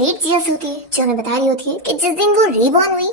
Late Jesus होती है जो हमें बता रही होती है कि जिस दिन वो रीबॉर्न हुई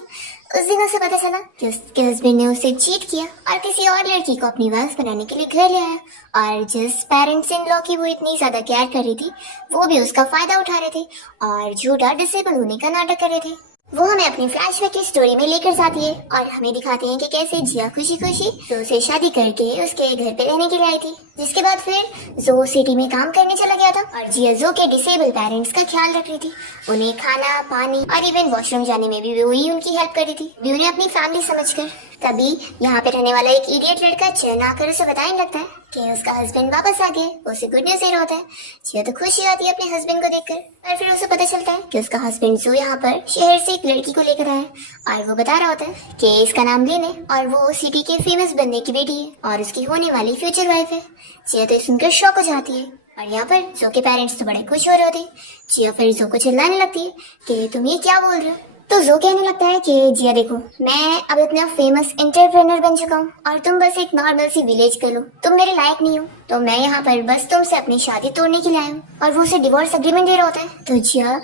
उस दिन उसे पता चला कि उसके हस्बैंड ने उसे चीट किया और किसी और लड़की को अपनी वाइफ बनाने के लिए घर ले आया। और जिस पेरेंट्स इन लॉ की वो इतनी ज्यादा केयर कर रही थी वो भी उसका फायदा उठा रहे थे और झूठा डिसेबल होने का नाटक कर रहे थे। वो हमें अपनी फ्लैशबैक की स्टोरी में लेकर जाती है और हमें दिखाते हैं कि कैसे जिया खुशी खुशी जो से शादी करके उसके घर पे रहने के लिए आई थी, जिसके बाद फिर जो सिटी में काम करने चला गया था और जिया जो के डिसेबल पेरेंट्स का ख्याल रख रही थी। उन्हें खाना पानी और इवन वॉशरूम जाने में भी वही उनकी हेल्प कर रही थी, भी उन्हें अपनी फैमिली समझकर। तभी यहाँ पे रहने वाला एक इडियट लड़का चैन आकर उसे बताने लगता है कि उसका हस्बैंड वापस आ गया। उसे गुड न्यूज दे रहा होता है। जिया तो खुशी आती है अपने हस्बैंड को देखकर और फिर उसे पता चलता है कि उसका हस्बैंड जो यहाँ पर शहर से एक लड़की को लेकर आया और वो बता रहा होता है कि इसका नाम लेन है और वो सिटी के फेमस बनने की बेटी है और उसकी होने वाली फ्यूचर वाइफ है। जिया तो सुनकर शॉक हो जाती है और यहाँ पर जो के पेरेंट्स तो बड़े खुश हो रहे होते। जिया फिर जो को चिल्लाने लगती है कि तुम ये क्या बोल रहे हो। तो जो कहने लगता है कि जिया देखो, मैं अब इतना फेमस एंटरप्रेन्योर बन चुका हूँ और तुम बस एक नॉर्मल सी विलेज गर्ल हो, तुम मेरे लायक नहीं हो, तो मैं यहाँ पर बस तुमसे अपनी शादी तोड़ने के लिए आया हूँ। और वो उसे डिवोर्स एग्रीमेंट दे रहा होता है। तो जिया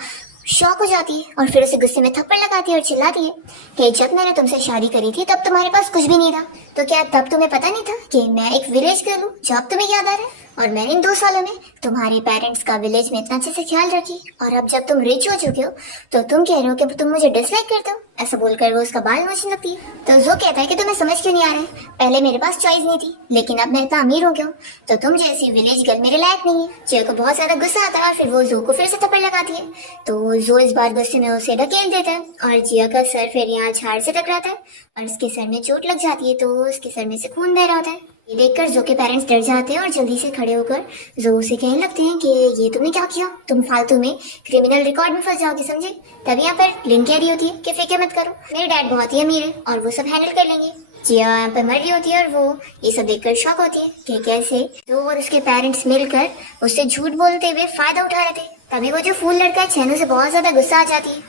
शॉक हो जाती है और फिर उसे गुस्से में थप्पड़ लगाती है और चिल्लाती है कि जब मैंने तुमसे शादी करी थी तब तुम्हारे पास कुछ भी नहीं था, तो क्या तब तुम्हें पता नहीं था कि मैं एक विलेज गर्ल हूँ, जब तुम्हें याद आ रहा है। और मैंने इन 2 सालों में तुम्हारे पेरेंट्स का विलेज में इतना अच्छे से ख्याल रखी और अब जब तुम रिच हो चुके हो तो तुम कह रहे हो कि तुम मुझे डिसलाइक करते हो। ऐसा बोलकर वो उसका बाल नोचने लगती है। तो जो कहता है कि तुम्हें समझ क्यों नहीं आ रहा है, पहले मेरे पास चॉइस नहीं थी लेकिन अब मैं इतना अमीर हो गया हूँ तो तुम जैसी विलेज गर्ल मेरे लायक नहीं है। जिया को बहुत ज्यादा गुस्सा आता है और फिर वो जो को फिर से थप्पड़ लगाती है। तो जो इस बार गुस्से में उसे ढकेल देता है और जिया का सर फिर यहाँ झाड़ से टकराता है और उसके सर में चोट लग जाती है। तो उसके सर में से खून बह रहा होता है। ये देखकर जो के पेरेंट्स डर जाते हैं और जल्दी से खड़े होकर जो उसे कहने लगते हैं कि ये तुमने क्या किया, तुम फालतू में क्रिमिनल रिकॉर्ड में फंस जाओगे, समझे। तभी यहाँ पर लिन कह रही होती है कि फिक्र मत करो, मेरे डैड बहुत ही अमीर है और वो सब हैंडल कर लेंगे। जिया यहाँ पर मर रही होती है और वो ये सब देखकर शॉक होती है कि कैसे जो और उसके पेरेंट्स मिलकर उससे झूठ बोलते हुए फायदा उठा रहे थे। तभी वो जो फूल लड़का है चैनो से बहुत ज्यादा गुस्सा आ जाती है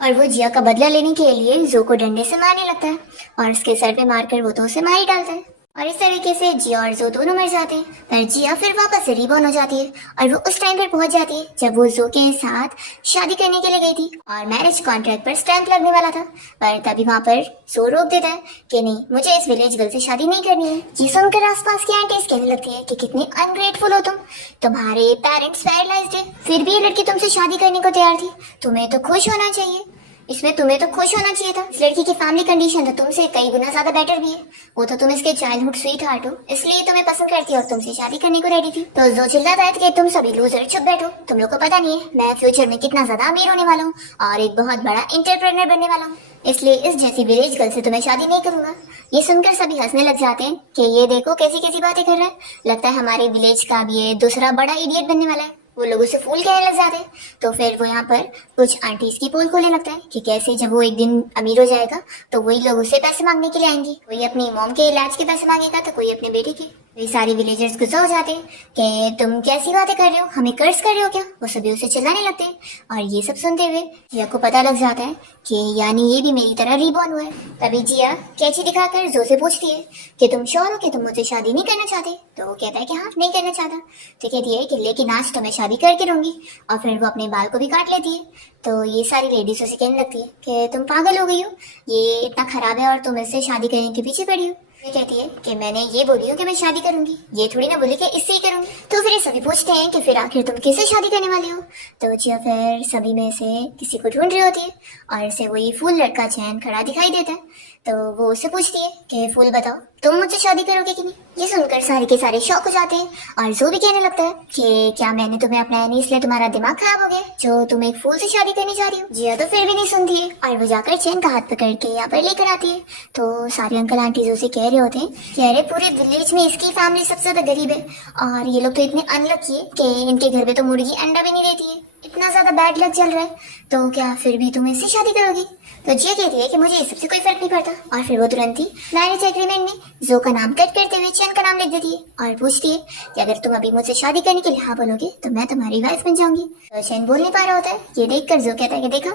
और वो जिया का बदला लेने के लिए जो को डंडे से मारने लगता है और उसके सर पे मारकर वो तो उसे मार ही डालता है। और इस तरीके से जिया और जो दोनों मर जाते हैं। पर जिया फिर वापस से रिबॉर्न हो जाती है और वो उस टाइम पर पहुंच जाती है जब वो जो के साथ शादी करने के लिए गई थी और मैरिज कॉन्ट्रैक्ट पर स्टैंप लगने वाला था। पर तभी वहाँ पर जो रोक देता है कि नहीं, मुझे इस विलेज गर्ल से शादी नहीं करनी है। ये सुनकर आसपास की आंटीज कहने लगती है कि कितने अनग्रेटफुल हो तुम, तुम्हारे पेरेंट्स पैरालाइज्ड है फिर भी ये लड़की तुमसे शादी करने को तैयार थी, तुम्हें तो खुश होना चाहिए, इसमें तुम्हें तो खुश होना चाहिए था। इस लड़की की फैमिली कंडीशन तो तुमसे कई गुना ज्यादा बेटर भी है, वो तो तुम इसके चाइल्डहुड स्वीट हार्ट हो इसलिए तुम्हें पसंद करती है और तुमसे शादी करने को रेडी थी। तो जो चिल्लाता है कि तुम सभी लूजर चुप बैठो, तुम लोग को पता नहीं है मैं फ्यूचर में कितना ज्यादा अमीर होने वाला हूँ और एक बहुत बड़ा एंटरप्रेन्योर बनने वाला हूँ, इसलिए इस जैसी विलेज गर्ल से तुम्हें शादी नहीं करूंगा। ये सुनकर सभी हंसने लग जाते हैं कि ये देखो कैसी कैसी बातें कर रहा है, लगता है हमारे विलेज का भी ये दूसरा बड़ा इडियट बनने वाला है। वो लोगों से फूल कहने लग जाते हैं। तो फिर वो यहाँ पर कुछ आंटीज की पोल खोलने लगता है कि कैसे जब वो एक दिन अमीर हो जाएगा तो वही लोगों से पैसे मांगने के लिए आएंगी, कोई अपनी मॉम के इलाज के पैसे मांगेगा तो कोई अपने बेटे के। ये सारी विलेजर्स गुस्सा हो जाते हैं कि तुम कैसी बातें कर रहे हो, हमें कर्ज कर रहे हो क्या। वो सभी उसे चिल्लाने लगते हैं और ये सब सुनते हुए जिया को पता लग जाता है कि यानी ये भी मेरी तरह रीबॉर्न हुआ है। तभी जिया कैंची दिखाकर जो से पूछती है कि तुम श्योर हो कि तुम मुझसे शादी नहीं करना चाहते। तो वो कहता है कि हाँ नहीं करना चाहता। तो कहती है कि लेकिन आज तो मैं शादी करके रहूंगी और फिर वो अपने बाल को भी काट लेती है। तो ये सारी लेडीज उसे कहने लगती है कि तुम पागल हो गई हो, ये इतना खराब है और तुम इससे शादी करने के पीछे पड़ी हो। ये कहती है कि मैंने ये बोली हूँ कि मैं शादी करूंगी, ये थोड़ी ना बोली कि इससे ही करूंगी। तो फिर सभी पूछते हैं कि फिर आखिर तुम किससे शादी करने वाली हो। तो जिया फिर सभी में से किसी को ढूंढ रही होती है और इसे वही फूल लड़का चैन खड़ा दिखाई देता है। तो वो उससे पूछती है कि फूल बताओ तुम मुझसे शादी करोगे कि नहीं। ये सुनकर सारे के सारे शौक हो जाते हैं और जो भी कहने लगता है कि क्या मैंने तुम्हें अपनाया नहीं इसलिए तुम्हारा दिमाग खराब हो गया जो तुम एक फूल से शादी करने जा रही हो। जिया तो फिर भी नहीं सुनती है और वो जाकर चैन का हाथ पकड़ के यहाँ पर लेकर आती है। तो सारे अंकल आंटी जो से कह रहे होते हैं कि अरे पूरे विलेज में इसकी फैमिली सबसे ज्यादा गरीब है और ये लोग तो इतने अनलकी है कि इनके घर पे तो मुर्गी अंडा भी नहीं देती है, इतना ज्यादा बैड लक चल रहा है, तो क्या फिर भी तुम इससे शादी करोगी। तो जिया कहती है कि मुझे इस सबसे कोई फर्क नहीं पड़ता और फिर वो तुरंत ही मैरिज एग्रीमेंट में जो का नाम कट करते हुए चैन का नाम लिख देती है और पूछती है कि अगर तुम अभी मुझसे शादी करने के लिए हाँ बोलोगे तो मैं तुम्हारी वाइफ बन जाऊंगी। तो चैन बोल नहीं पा रहा होता है। ये देखकर जो कहता है कि देखो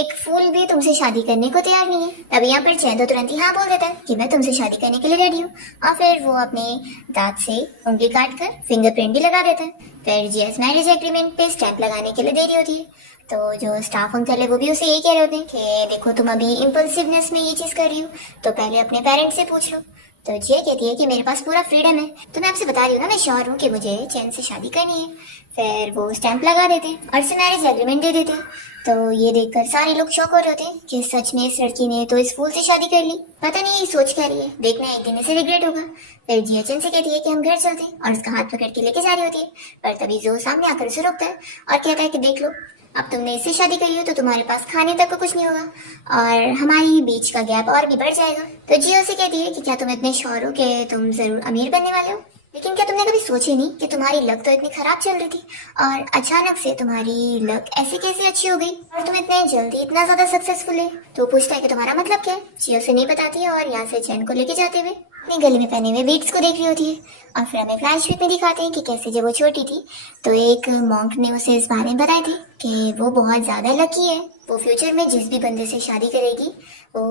एक फूल भी तुमसे शादी करने को तैयार नहीं है। तभी यहाँ पर चैन तो तुरंत ही हाँ बोल देता है कि मैं तुमसे शादी करने के लिए रेडी हूँ और फिर वो अपने दांत से उंगली काट कर फिंगरप्रिंट भी लगा देता है। फिर जिया मैरिज एग्रीमेंट पे स्टैंप लगाने के लिए दे रही होती है। तो जो स्टाफ अंकल है वो भी उसे यही कह रहे होते हैं कि देखो तुम अभी इम्पल्सिवनेस में ये चीज कर रही हो, तो पहले अपने पेरेंट्स से पूछ लो। तो जिया कहती है कि मेरे पास पूरा फ्रीडम है, तो मैं आपसे बता रही हूँ ना, मैं श्योर हूँ कि मुझे चैन से शादी करनी है। फिर वो स्टैंप लगा देते हैं और इसे मैरिज एग्रीमेंट दे देते हैं। तो ये देखकर सारे लोग शॉक हो रहे होते हैं कि सच में इस लड़की ने तो इस फूल से शादी कर ली, पता नहीं ये सोच क्या रही है, देखना एक दिन इसे रिग्रेट होगा। फिर जिया चैन से कहती है कि हम घर चलते हैं और उसका हाथ पकड़ के लेके जा रही होती है। पर तभी जो सामने आकर उसे रोकता है और कहता है कि देख लो, अब तुमने इससे शादी करी हो तो तुम्हारे पास खाने तक का कुछ नहीं होगा और हमारी बीच का गैप और भी बढ़ जाएगा। तो जिया उसे कहती है कि क्या तुम इतने श्योर हो कि तुम जरूर अमीर बनने वाले हो, लेकिन क्या तुमने कभी सोची नहीं कि तुम्हारी लक तो इतनी खराब चल रही थी और अचानक से तुम्हारी लक ऐसे कैसे अच्छी हो गई और तुम इतने जल्दी इतना ज्यादा सक्सेसफुल है। तो पूछता है कि तुम्हारा मतलब क्या है। जिया उसे नहीं बताती है और यहाँ से चैन को लेके जाते हुए अपने गले में पहने हुए बीट्स को देख रही होती है। और फिर हमें फ्लैशबैक में दिखाते हैं कि कैसे जब वो छोटी थी तो एक मॉन्क ने उसे इस बारे में बताई थी कि वो बहुत ज्यादा लकी है, वो फ्यूचर में जिस भी बंदे से शादी करेगी वो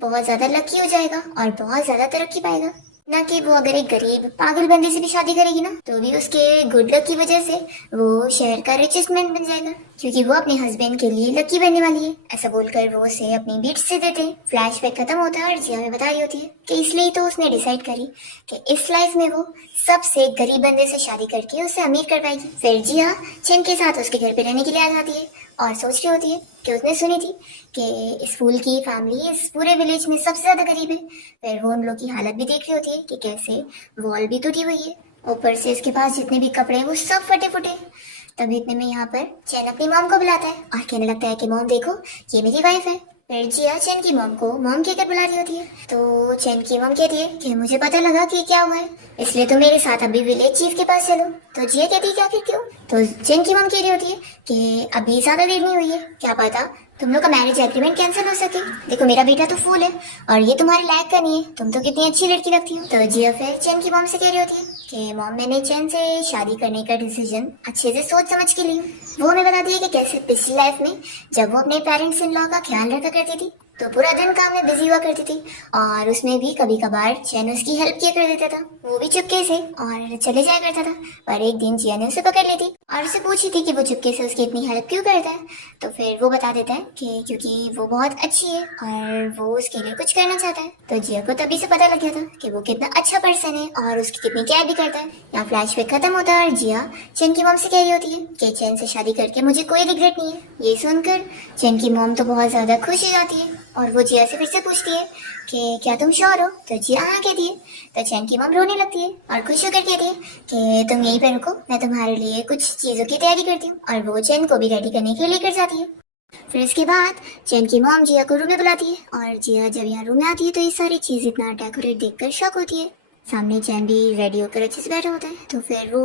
बहुत ज्यादा लकी हो जाएगा और बहुत ज्यादा तरक्की पाएगा, ना कि वो अगर एक गरीब पागल बंदे से भी शादी करेगी ना तो भी उसके गुड लक की वजह से वो शहर का रिचेस्ट मैन बन जाएगा, क्योंकि वो अपने हस्बैंड के लिए लकी बनने वाली है। ऐसा बोलकर वो उसे अपनी बीट्स से देते हैं। फ्लैशबैक खत्म होता है और जिया हमें बता रही होती है कि इसलिए तो उसने डिसाइड करी कि इस लाइफ में वो सबसे गरीब बंदे से शादी करके उसे अमीर कर पाएगी। फिर जिया चैन के साथ उसके घर पे रहने के लिए आ जाती है और सोच रही होती है कि उसने सुनी थी कि इस फूल की फैमिली इस पूरे विलेज में सबसे ज्यादा गरीब है। फिर वो उन लोग की हालत भी देख रही होती है कि कैसे वॉल भी टूटी हुई है, ऊपर से इसके पास जितने भी कपड़े हैं वो सब फटे फुटे। तभी इतने में यहाँ पर चैन अपनी मॉम को बुलाता है और कहने लगता है कि मॉम देखो ये मेरी वाइफ है। फिर जिया चैन की मॉम को मॉम कहकर बुला रही होती है। तो चैन की मॉम कहती है कि मुझे पता लगा कि क्या हुआ है, इसलिए तुम मेरे साथ अभी विलेज चीफ के पास चलो। तो जिया कहती है कि आखिर क्यों। तो चैन की मॉम कह रही होती है कि अभी ज्यादा देर नहीं हुई है, क्या पता तुम लोग का मैरिज एग्रीमेंट कैंसिल हो सके। देखो मेरा बेटा तो फूल है और ये तुम्हारे लायक का नहीं है, तुम तो कितनी अच्छी लड़की लगती हो। तो जिया फिर चैन की मॉम से कह रही होती है कि मॉम मैंने चैन से शादी करने का डिसीजन अच्छे से सोच समझ के ली। वो हमें बताती है कि कैसे पिछली लाइफ में जब वो अपने पेरेंट्स इन लॉ का ख्याल रखा करती थी तो पूरा दिन काम में बिजी हुआ करती थी और उसमें भी कभी कभार चैन उसकी हेल्प किया कर देता था, वो भी चुपके से और चले जाया करता था। पर एक दिन जिया ने उसे पकड़ ली थी और उसे पूछी थी कि वो चुपके से उसकी इतनी हेल्प क्यों करता है। तो फिर वो बता देता है कि क्योंकि वो बहुत अच्छी है और वो उसके लिए कुछ करना चाहता है। तो जिया को तभी से पता लग गया था कि वो कितना अच्छा पर्सन है और उसकी कितनी केयर भी करता है। यहाँ फ्लैशबैक खत्म होता है और जिया चैन की मॉम से कह रही होती है कि चैन से शादी करके मुझे कोई रिग्रेट नहीं है। ये सुनकर चैन की मॉम तो बहुत ज्यादा खुश हो जाती है और वो जिया से फिर से पूछती है कि क्या तुम श्योर हो। तो जिया हाँ कहती है। तो चैन की मॉम रोने लगती है और खुश होकर कहती है कि तुम यहीं पे रुको, मैं तुम्हारे लिए कुछ चीजों की तैयारी करती हूँ। और वो चैन को भी रेडी करने के लिए लेकर जाती है। फिर इसके बाद चैन की मॉम जिया को रूम में बुलाती है और जिया जब यहाँ रूम में आती है तो ये सारी चीज इतना डेकोरेट देखकर शॉक होती है। सामने चैन भी रेडी होकर अच्छे से बैठा होता है। तो फिर वो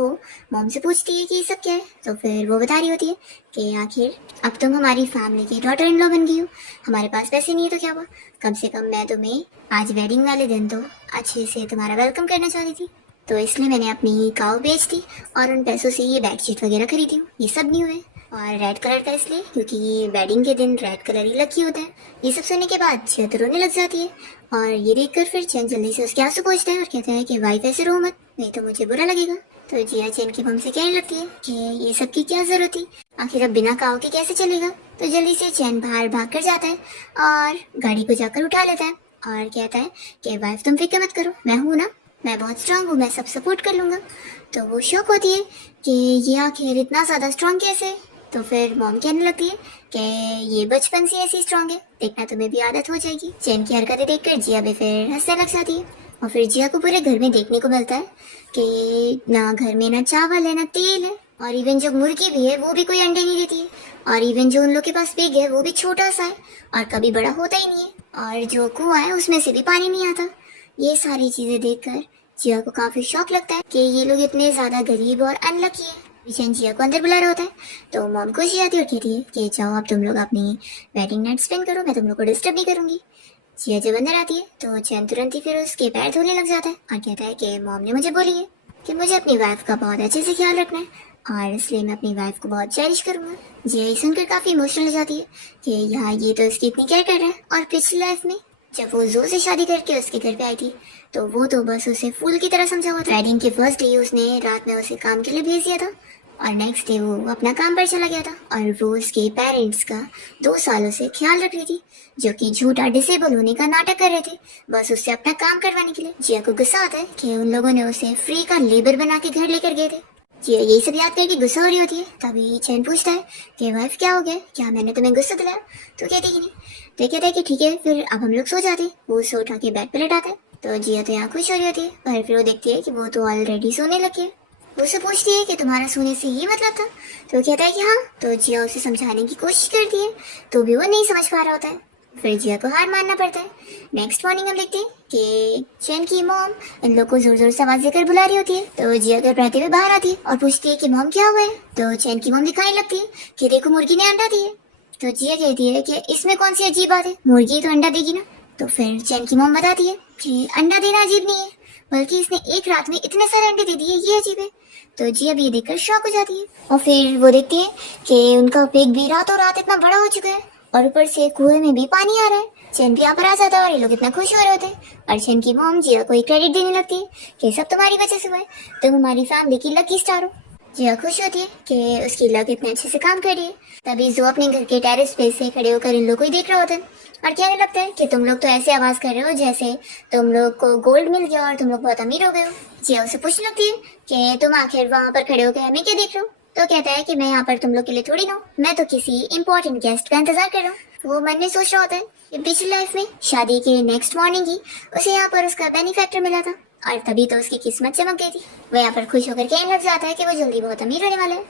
मॉम से पूछती है कि ये सब क्या है। तो फिर वो बता रही होती है कि आखिर अब तुम हमारी फैमिली की डॉटर इन लॉ बन गई हो, हमारे पास पैसे नहीं है तो क्या हुआ, कम से कम मैं तुम्हें आज वेडिंग वाले दिन तो अच्छे से तुम्हारा वेलकम करना चाहती थी, तो इसलिए मैंने अपनी काऊ बेच दी और उन पैसों से ये बेडशीट वगैरह खरीदी हूँ। ये सब न्यू है और रेड कलर का इसलिए क्योंकि वेडिंग के दिन रेड कलर ही लकी होता है। ये सब सुनने के बाद जिया तो रोने लग जाती है और ये देखकर फिर चैन जल्दी से उसके आंसू पोंछता है और कहता है कि वाइफ ऐसे रो मत, नहीं तो मुझे बुरा लगेगा। तो जिया चैन की मम से कहने लगती है कि ये सब की क्या जरूरत थी, आखिर अब बिना काऊ के कैसे चलेगा। तो जल्दी से चैन बाहर भाग कर जाता है और गाड़ी को जाकर उठा लेता है और कहता है कि वाइफ तुम फिक्र मत करो, मैं हूँ ना, मैं बहुत स्ट्रांग हूँ, मैं सब सपोर्ट कर लूंगा। तो वो शौक होती है कि ये आखिर इतना ज्यादा स्ट्रांग कैसे। तो फिर मॉम कहने लगती है कि ये बचपन से ऐसी स्ट्रांग है, देखना तुम्हें भी आदत हो जाएगी। चैन की हरकतें देखकर जिया भी फिर हंसने लग जाती है और फिर जिया को पूरे घर में देखने को मिलता है कि ना घर में ना चावल है ना तेल है और इवन जो मुर्गी भी है वो भी कोई अंडे नहीं देती है और इवन जो उन लोग के पास पिग है वो भी छोटा सा है और कभी बड़ा होता ही नहीं है और जो कुआं है उसमें से भी पानी नहीं आता। ये सारी चीजें देखकर जिया को काफी शौक लगता है कि ये लोग इतने ज्यादा गरीब और अनलकी है। चैन जिया को अंदर बुला रहा होता है तो मॉम खुश हो जाती है और कहती है कि जाओ अब तुम लोग अपनी वेडिंग नाइट स्पेंड करो, मैं तुम लोग को डिस्टर्ब नहीं करूंगी। जिया जब अंदर आती है तो चैन तुरंत ही फिर उसके पैर धोने लग जाता है और कहता है कि मॉम ने मुझे बोली है कि मुझे अपनी वाइफ का बहुत अच्छे से ख्याल रखना है और इसलिए मैं अपनी वाइफ को बहुत चेरिश करूंगा। जिया ये सुनकर काफी इमोशनल हो जाती है कि यहाँ ये तो इसकी इतनी केयर कर रहा है और पिछली लाइफ में जब वो जो से शादी करके उसके घर पे आई थी तो वो तो बस उसे फूल की तरह समझा हुआ था। वेडिंग के फर्स्ट डे उसने रात में उसे काम के लिए भेज दिया था और नेक्स्ट डे वो अपना काम पर चला गया था और वो उसके पेरेंट्स का 2 सालों से ख्याल रख रही थी, जो कि झूठा डिसेबल होने का नाटक कर रहे थे बस उससे अपना काम करवाने के लिए। जिया को गुस्सा आता है कि उन लोगों ने उसे फ्री का लेबर बना के घर लेकर गए थे। जिया यही सब याद करके गुस्सा हो रही होती है। तभी चैन पूछता है कि वाइफ क्या हो गया, क्या मैंने तुम्हें गुस्सा दिलाया? तो कहती कि नहीं। तो कहता है कि ठीक है फिर अब हम लोग सो जाते। वो सो उठा के बेड पे लेटाता है। तो जिया तो यहाँ खुश हो रही होती है, पर फिर वो देखती है कि वो तो ऑलरेडी सोने लगी है। वो उससे पूछती है कि तुम्हारा सोने से ये मतलब था? तो कहता है कि हाँ। तो जिया उसे समझाने की कोशिश करती है तो भी वो नहीं समझ पा रहा होता है। फिर जिया को हार मानना पड़ता है। नेक्स्ट मॉर्निंग हम देखते हैं कि चैन की मॉम इन लोग को जोर जोर से आवाज देकर बुला रही होती है। तो जिया घबराते हुए बाहर आती है और पूछती है कि मॉम क्या हुआ है? तो चैन की मॉम दिखाने लगती है कि देखो मुर्गी ने अंडा दिया। तो जिया कहती है कि इसमें कौन सी अजीब बात है, मुर्गी तो अंडा देगी ना। तो फिर चैन की मॉम बताती है कि अंडा देना अजीब नहीं है, बल्कि इसने एक रात में इतने सारे अंडे दे दिए, ये अजीब है। तो जिया भी ये देखकर शॉक हो जाती है और फिर वो देखती है कि उनका पेट भी रातों रात इतना बड़ा हो चुका है और ऊपर से कुएं में भी पानी आ रहा है। चैन भी यहाँ पर आ जाता है और ये लोग इतना खुश हो रहे होते हैं और चैन की मॉम जिया को क्रेडिट देने लगती है कि सब तुम्हारी वजह से हुआ है, तुम हमारी फैमिली की लकी स्टार हो। जिया खुश होती है कि उसकी लक इतने अच्छे से काम कर रही है। तभी जो अपने घर के टेरेस पे से खड़े होकर इन लोग को ही देख रहा होता है और कहने लगता है कि तुम लोग तो ऐसे आवाज कर रहे हो जैसे तुम लोग को गोल्ड मिल गया और तुम लोग बहुत अमीर हो गए हो। जिया उसे पूछने लगती है कि तुम आखिर वहां पर खड़े होकर हमें क्या देख रहे हो? तो कहता है कि मैं यहाँ पर तुम लोग के लिए थोड़ी ना हूँ, मैं तो किसी इंपॉर्टेंट गेस्ट का इंतजार कर रहा हूँ। वो मन में सोच रहा होता है कि पिछली लाइफ में शादी के नेक्स्ट मॉर्निंग ही उसे यहाँ पर उसका बेनिफैक्टर मिला था और तभी तो उसकी किस्मत चमक गई थी। वो यहाँ पर खुश होकर कहने लग जाता है कि वो जल्दी बहुत अमीर होने वाला है।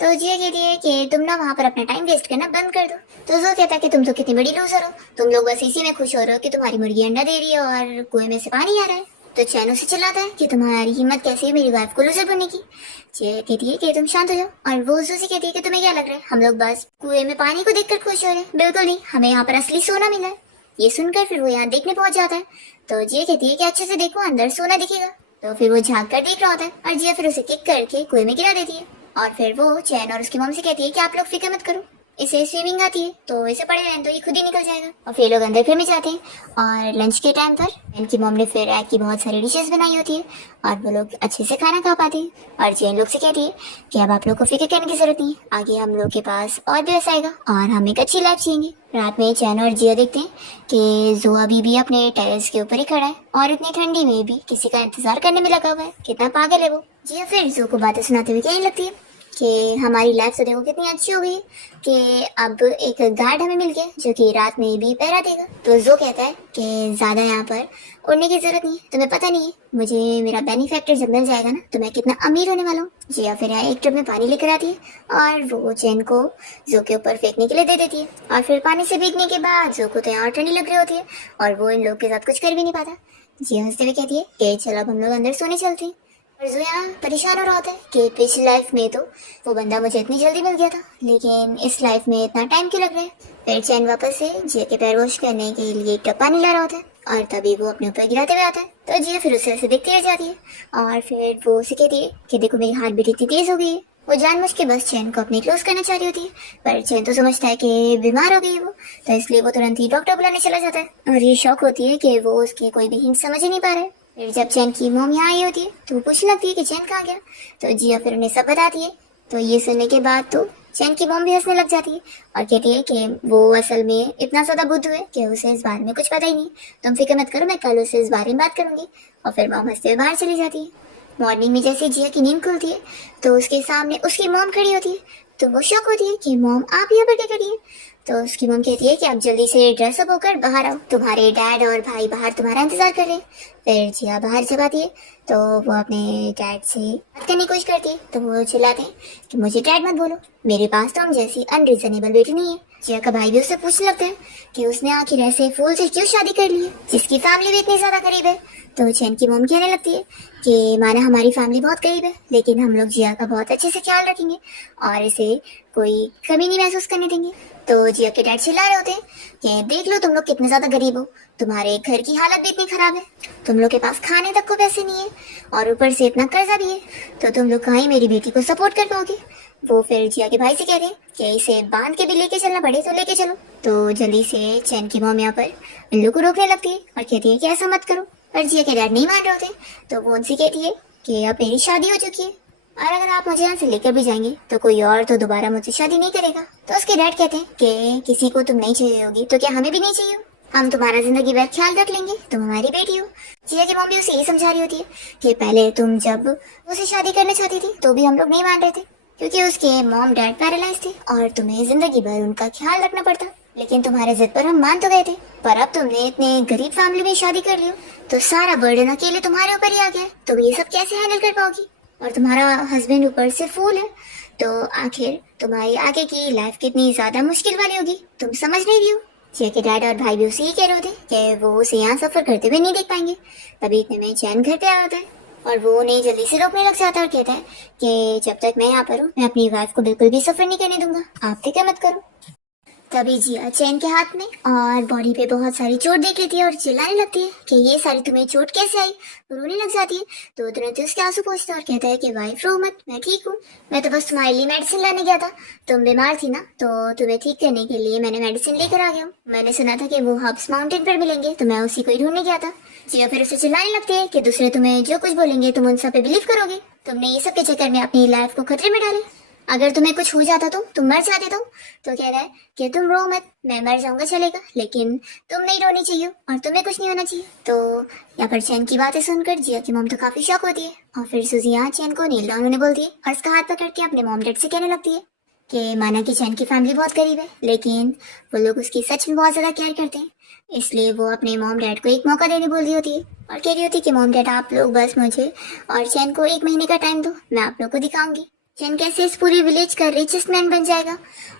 तो जिया कहती है कि तुम ना वहाँ पर अपना टाइम वेस्ट करना बंद कर दो। तो जो कहता है कि तुम तो कितनी बड़ी लूजर हो, तुम लोग बस इसी में खुश हो रहे हो कि तुम्हारी मुर्गी अंडा दे रही है और कुएं में से पानी आ रहा है। तो चैन उसे चिल्लाता है कि तुम्हारी हिम्मत कैसे है मेरी वाइफ को लूजर बनने की। जिया कहती है कि तुम शांत हो जाओ और वो उसे कहती है कि तुम्हें क्या लग रहा है हम लोग बस कुएं में पानी को देखकर खुश हो रहे हैं? बिल्कुल नहीं, हमें यहाँ पर असली सोना मिला है। ये सुनकर फिर वो यहाँ देखने पहुंच जाता है। तो जिया कहती है कि अच्छे से देखो अंदर सोना दिखेगा। तो फिर वो झांक कर देख रहा होता है और जिया फिर उसे किक करके कुएं में गिरा देती है और फिर वो चैन और उसकी मॉम से कहती है कि आप लोग फिक्र मत करो, इसे स्विमिंग आती है तो इसे पड़े रहने तो ये खुद ही निकल जाएगा। और फिर लोग अंदर फिर में जाते हैं और लंच के टाइम पर इनकी मॉम ने फिर एग की बहुत सारी डिशेस बनाई होती है और वो लोग अच्छे से खाना खा पाते हैं। और चैन लोग से कहती है कि अब आप लोग को फिक्र करने की जरूरत नहीं है, आगे हम लोग के पास और भी पैसा आएगा और हम एक अच्छी लाइफ जिएंगे। रात में चैन और जिया देखते हैं कि जो अभी भी अपने टेरेस के ऊपर ही खड़ा है और इतनी ठंडी में भी किसी का इंतजार करने में लगा हुआ है। कितना पागल है वो। जिया फिर जो को बातें सुनाते हुए कहने लगती है कि हमारी लाइफ तो देखो कितनी अच्छी हो गई कि अब एक गार्ड हमें मिल गया जो कि रात में भी पहरा देगा। तो जो कहता है कि ज्यादा यहाँ पर उड़ने की जरूरत नहीं है, तुम्हें पता नहीं है मुझे मेरा बेनिफैक्टर जब मिल जाएगा ना तो मैं कितना अमीर होने वाला हूँ। जिया फिर यहाँ एक टब में पानी लेकर आती है और वो चैन को जो के ऊपर फेंकने के लिए दे देती है और फिर पानी से भीगने के बाद जो को तो यहाँ ठंडी लग रही होती है और वो इन लोग के साथ कुछ कर भी नहीं पाता। जिया हंसते हुए कहती है कि चलो अब हम लोग अंदर सोने चलते हैं। और जो यहाँ परेशान हो रहा होता है कि पिछली लाइफ में तो वो बंदा मुझे इतनी जल्दी मिल गया था लेकिन इस लाइफ में इतना टाइम क्यों लग रहा है। फिर चैन वापस से जिया के पैर वॉश करने के लिए एक टब पानी ला रहा होता है और तभी वो अपने ऊपर गिराते हुए आता है। तो जिया फिर उसे ऐसे देखती रह जाती है और फिर वो उसे कहती है कि देखो मेरी हार्ट बीट इतनी तेज हो गई है। वो जानबूझ के बस चैन को अपने क्लोज करना चाह रही होती है पर चैन तो समझता है कि बीमार हो गई है वो, तो इसलिए वो तुरंत ही डॉक्टर बुलाने चला जाता है और ये शौक होती है कि वो उसकी कोई भी हिंट समझ ही नहीं पा रहा है। फिर जब चैन की मॉम यहाँ आई होती है तो वो पूछने लगती है कि चैन कहाँ गया। तो जिया फिर उन्हें सब बताती है। तो ये सुनने के बाद तो चैन की मॉम भी हंसने लग जाती है और कहती है कि वो असल में इतना ज्यादा बुद्धू है कि उसे इस बारे में कुछ पता ही नहीं, तुम फिक्र मत करो मैं कल उसे इस बारे में बात करूंगी। और फिर मॉम हंसते हुए बाहर चली जाती है। मॉर्निंग में जैसे जिया की नींद खुलती है तो उसके सामने उसकी मॉम खड़ी होती है। तो वो शौक होती है कि मॉम आप यहाँ पर क्या खड़ी है। तो उसकी मॉम कहती है कि आप जल्दी से ड्रेसअप होकर बाहर आओ, तुम्हारे डैड और भाई बाहर तुम्हारा इंतजार कर रहे हैं। फिर जिया बाहर जब आती है तो वो अपने डैड से बात करने की कोशिश करती है तो वो चिल्लाते हैं कि मुझे डैड मत बोलो, मेरे पास तो हम जैसी अनरीजनेबल बेटी नहीं है। जिया का भाई भी उससे पूछने लगता है कि उसने आखिर ऐसे फूल से क्यों शादी कर ली है जिसकी फैमिली भी इतनी ज्यादा करीब है। तो चैन की मॉम कहने लगती है कि माना हमारी फैमिली बहुत करीब है लेकिन हम लोग जिया का बहुत अच्छे से ख्याल रखेंगे और इसे कोई कमी नहीं महसूस करने देंगे। तो जिया के डैड चिल्ला रहे होते हैं कि देख लो तुम लोग कितने ज्यादा गरीब हो, तुम्हारे घर की हालत भी इतनी खराब है, तुम लोग के पास खाने तक को पैसे नहीं है और ऊपर से इतना कर्जा भी है, तो तुम लोग कहीं मेरी बेटी को सपोर्ट कर पाओगे। वो फिर जिया के भाई से कहते हैं कि इसे बांध के भी लेके चलना पड़े तो लेके चलो। तो जल्दी से चैन की मॉम यहाँ पर इन लोग को रोकने लगती है और कहती है कि ऐसा मत करो। पर जिया के डैड नहीं मान रहे होते तो वो उनसे कहती है कि अब मेरी शादी हो चुकी है और अगर आप मुझे यहाँ से लेकर भी जाएंगे तो कोई और तो दोबारा मुझसे शादी नहीं करेगा। तो उसके डैड कहते हैं कि किसी को तुम नहीं चाहिए होगी तो क्या हमें भी नहीं चाहिए हो? हम तुम्हारा जिंदगी भर ख्याल रख लेंगे, तुम हमारी बेटी हो। जिया की मम्मी उसे ये समझा रही होती है कि पहले तुम जब उसे शादी करना चाहती थी तो भी हम लोग नहीं मान रहे थे, क्योंकि उसके मॉम डैड पैरालाइज थे और तुम्हें जिंदगी भर उनका ख्याल रखना पड़ता। लेकिन तुम्हारे जिद पर हम मान तो गए थे, पर अब तुमने इतने गरीब फैमिली में शादी कर ली हो तो सारा बर्डन अकेले तुम्हारे ऊपर ही आ गया है। तुम ये सब कैसे हैंडल कर पाओगी? और तुम्हारा हस्बैंड ऊपर से फूल है, तो आखिर तुम्हारी आगे की लाइफ कितनी ज्यादा मुश्किल वाली होगी, तुम समझ नहीं रही हो। जिया के डैड और भाई भी उसे ही कह रहे होते कि वो उसे यहाँ सफर करते हुए नहीं देख पाएंगे। तभी इतने में चैन घर पे आया होता है और वो उन्हें जल्दी से रोकने लग जाता है और कहता है कि जब तक मैं यहाँ पर हूँ मैं अपनी वाइफ को बिल्कुल भी सफर नहीं करने दूंगा, आप फिक्र मत करो। तभी जिया चैन के हाथ में और बॉडी पे बहुत सारी चोट देख लेती है और चिल्लाने लगती है कि ये सारी तुम्हें चोट कैसे आई, रोने लग जाती है। तो तुरंत उसके आंसू पोंछता है और कहता है कि वाइफ रो मत, मैं ठीक हूँ, मैं तो बस तुम्हारे लिए मेडिसिन लाने गया था, तुम बीमार थी ना तो तुम्हें ठीक करने के लिए मैंने मेडिसिन लेकर आ गया हूँ। मैंने सुना था कि वो हब्स माउंटेन पर मिलेंगे तो मैं उसी को ही ढूंढने गया था। जिया फिर उसे चिल्लाने लगती है कि दूसरे तुम्हें जो कुछ बोलेंगे तुम उन सब पे बिलीव करोगे, तुमने ये सब के चक्कर में अपनी लाइफ को खतरे में डाले, अगर तुम्हें कुछ हो जाता तो तुम मर जाते तो कह रहा है कि तुम रो मत, मैं मर जाऊंगा चलेगा, लेकिन तुम नहीं रोनी चाहिए और तुम्हें कुछ नहीं होना चाहिए। तो यहाँ पर चैन की बातें सुनकर जिया की मॉम तो काफी शॉक होती है और फिर सुजी यहाँ चैन को नील डाउन होने बोलती है और उसका हाथ पकड़ के अपने मॉम डैड से कहने लगती है कि माना कि चैन की फैमिली बहुत गरीब है लेकिन वो लोग उसकी सच में बहुत ज्यादा केयर करते हैं, इसलिए वो अपने मॉम डैड को एक मौका देने बोल रही होती है और कह रही होती है कि मॉम डैड आप लोग बस मुझे और चैन को 1 महीने का टाइम दो, मैं आप लोग को दिखाऊंगी चैन कैसे इस पूरी विलेज का रिचेस्ट मैन बन जाएगा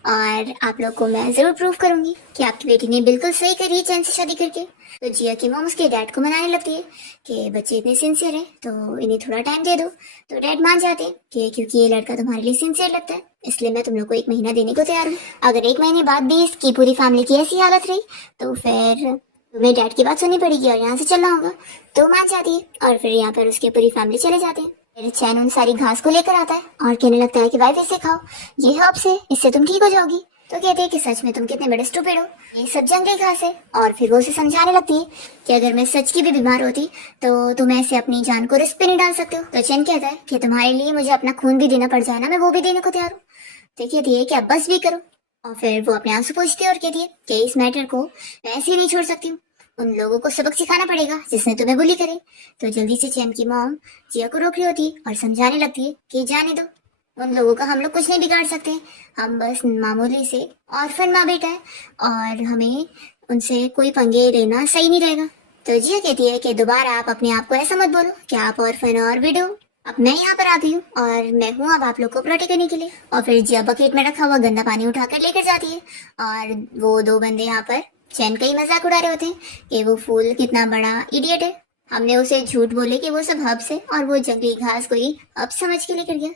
और आप लोग को मैं जरूर प्रूव करूंगी कि आपकी बेटी ने बिल्कुल सही करी है चैन से शादी करके। तो जिया की मॉम उसके डैड को मनाने लगती है कि बच्चे इतने सिंसियर है तो इन्हें थोड़ा टाइम दे दो। तो डैड मान जाते हैं कि क्योंकि ये लड़का तुम्हारे लिए सिंसियर लगता है इसलिए मैं तुम लोग को 1 महीना देने को तैयार हूँ। अगर 1 महीने बाद भी इसकी पूरी फैमिली की ऐसी हालत रही तो फिर तुम्हें डैड की बात सुननी पड़ेगी और यहाँ से चलना होगा। तो मान जाती है और फिर यहाँ पर उसकी पूरी फैमिली चले जाते हैं। फिर चैन उन सारी घास को लेकर आता है और कहने लगता है कि वाइफ इसे खाओ, ये हर्ब्स है, इससे तुम ठीक हो जाओगी। तो कहते हैं कि सच में तुम कितने बड़े स्टूपिड हो, ये सब जंगली घास है। और फिर वो उसे समझाने लगती है कि अगर मैं सच की भी बीमार होती तो तुम ऐसे अपनी जान को रिस्क पे नहीं डाल सकते हो। तो चैन कहता है कि तुम्हारे लिए मुझे अपना खून भी देना पड़ जाए ना, मैं वो भी देने को तैयार हूँ। तो कहती है कि अब बस भी करो। और फिर वो अपने आंसू पोंछती है और कहती है कि इस मैटर को मैं ऐसे ही नहीं छोड़ सकती हूँ, उन लोगों को सबक सिखाना पड़ेगा जिसने तुम्हें बुली करे। तो जल्दी से चैन की मॉम जिया को रोक रही होती है और समझाने लगती है कि जाने दो, उन लोगों का हम लोग कुछ नहीं बिगाड़ सकते, हम बस मामूली से ऑर्फन माँ बेटा है और हमें उनसे कोई पंगे लेना सही नहीं रहेगा। तो जिया कहती है कि दोबारा आप अपने आप को ऐसा मत बोलो कि आप ऑर्फन और विडो, अब मैं यहाँ पर आ गई हूँ और मैं हूँ अब आप लोग को प्रोटेक्ट करने के लिए। और फिर जिया बकेट में रखा हुआ गंदा पानी उठाकर लेकर जाती है और वो 2 बंदे यहाँ पर चैन का ही मजाक उड़ा रहे होते हैं कि वो फूल कितना बड़ा इडियट है, हमने उसे झूठ बोले कि वो सब हब्स है और वो जंगली घास को ही हब्स समझ के लेकर गया।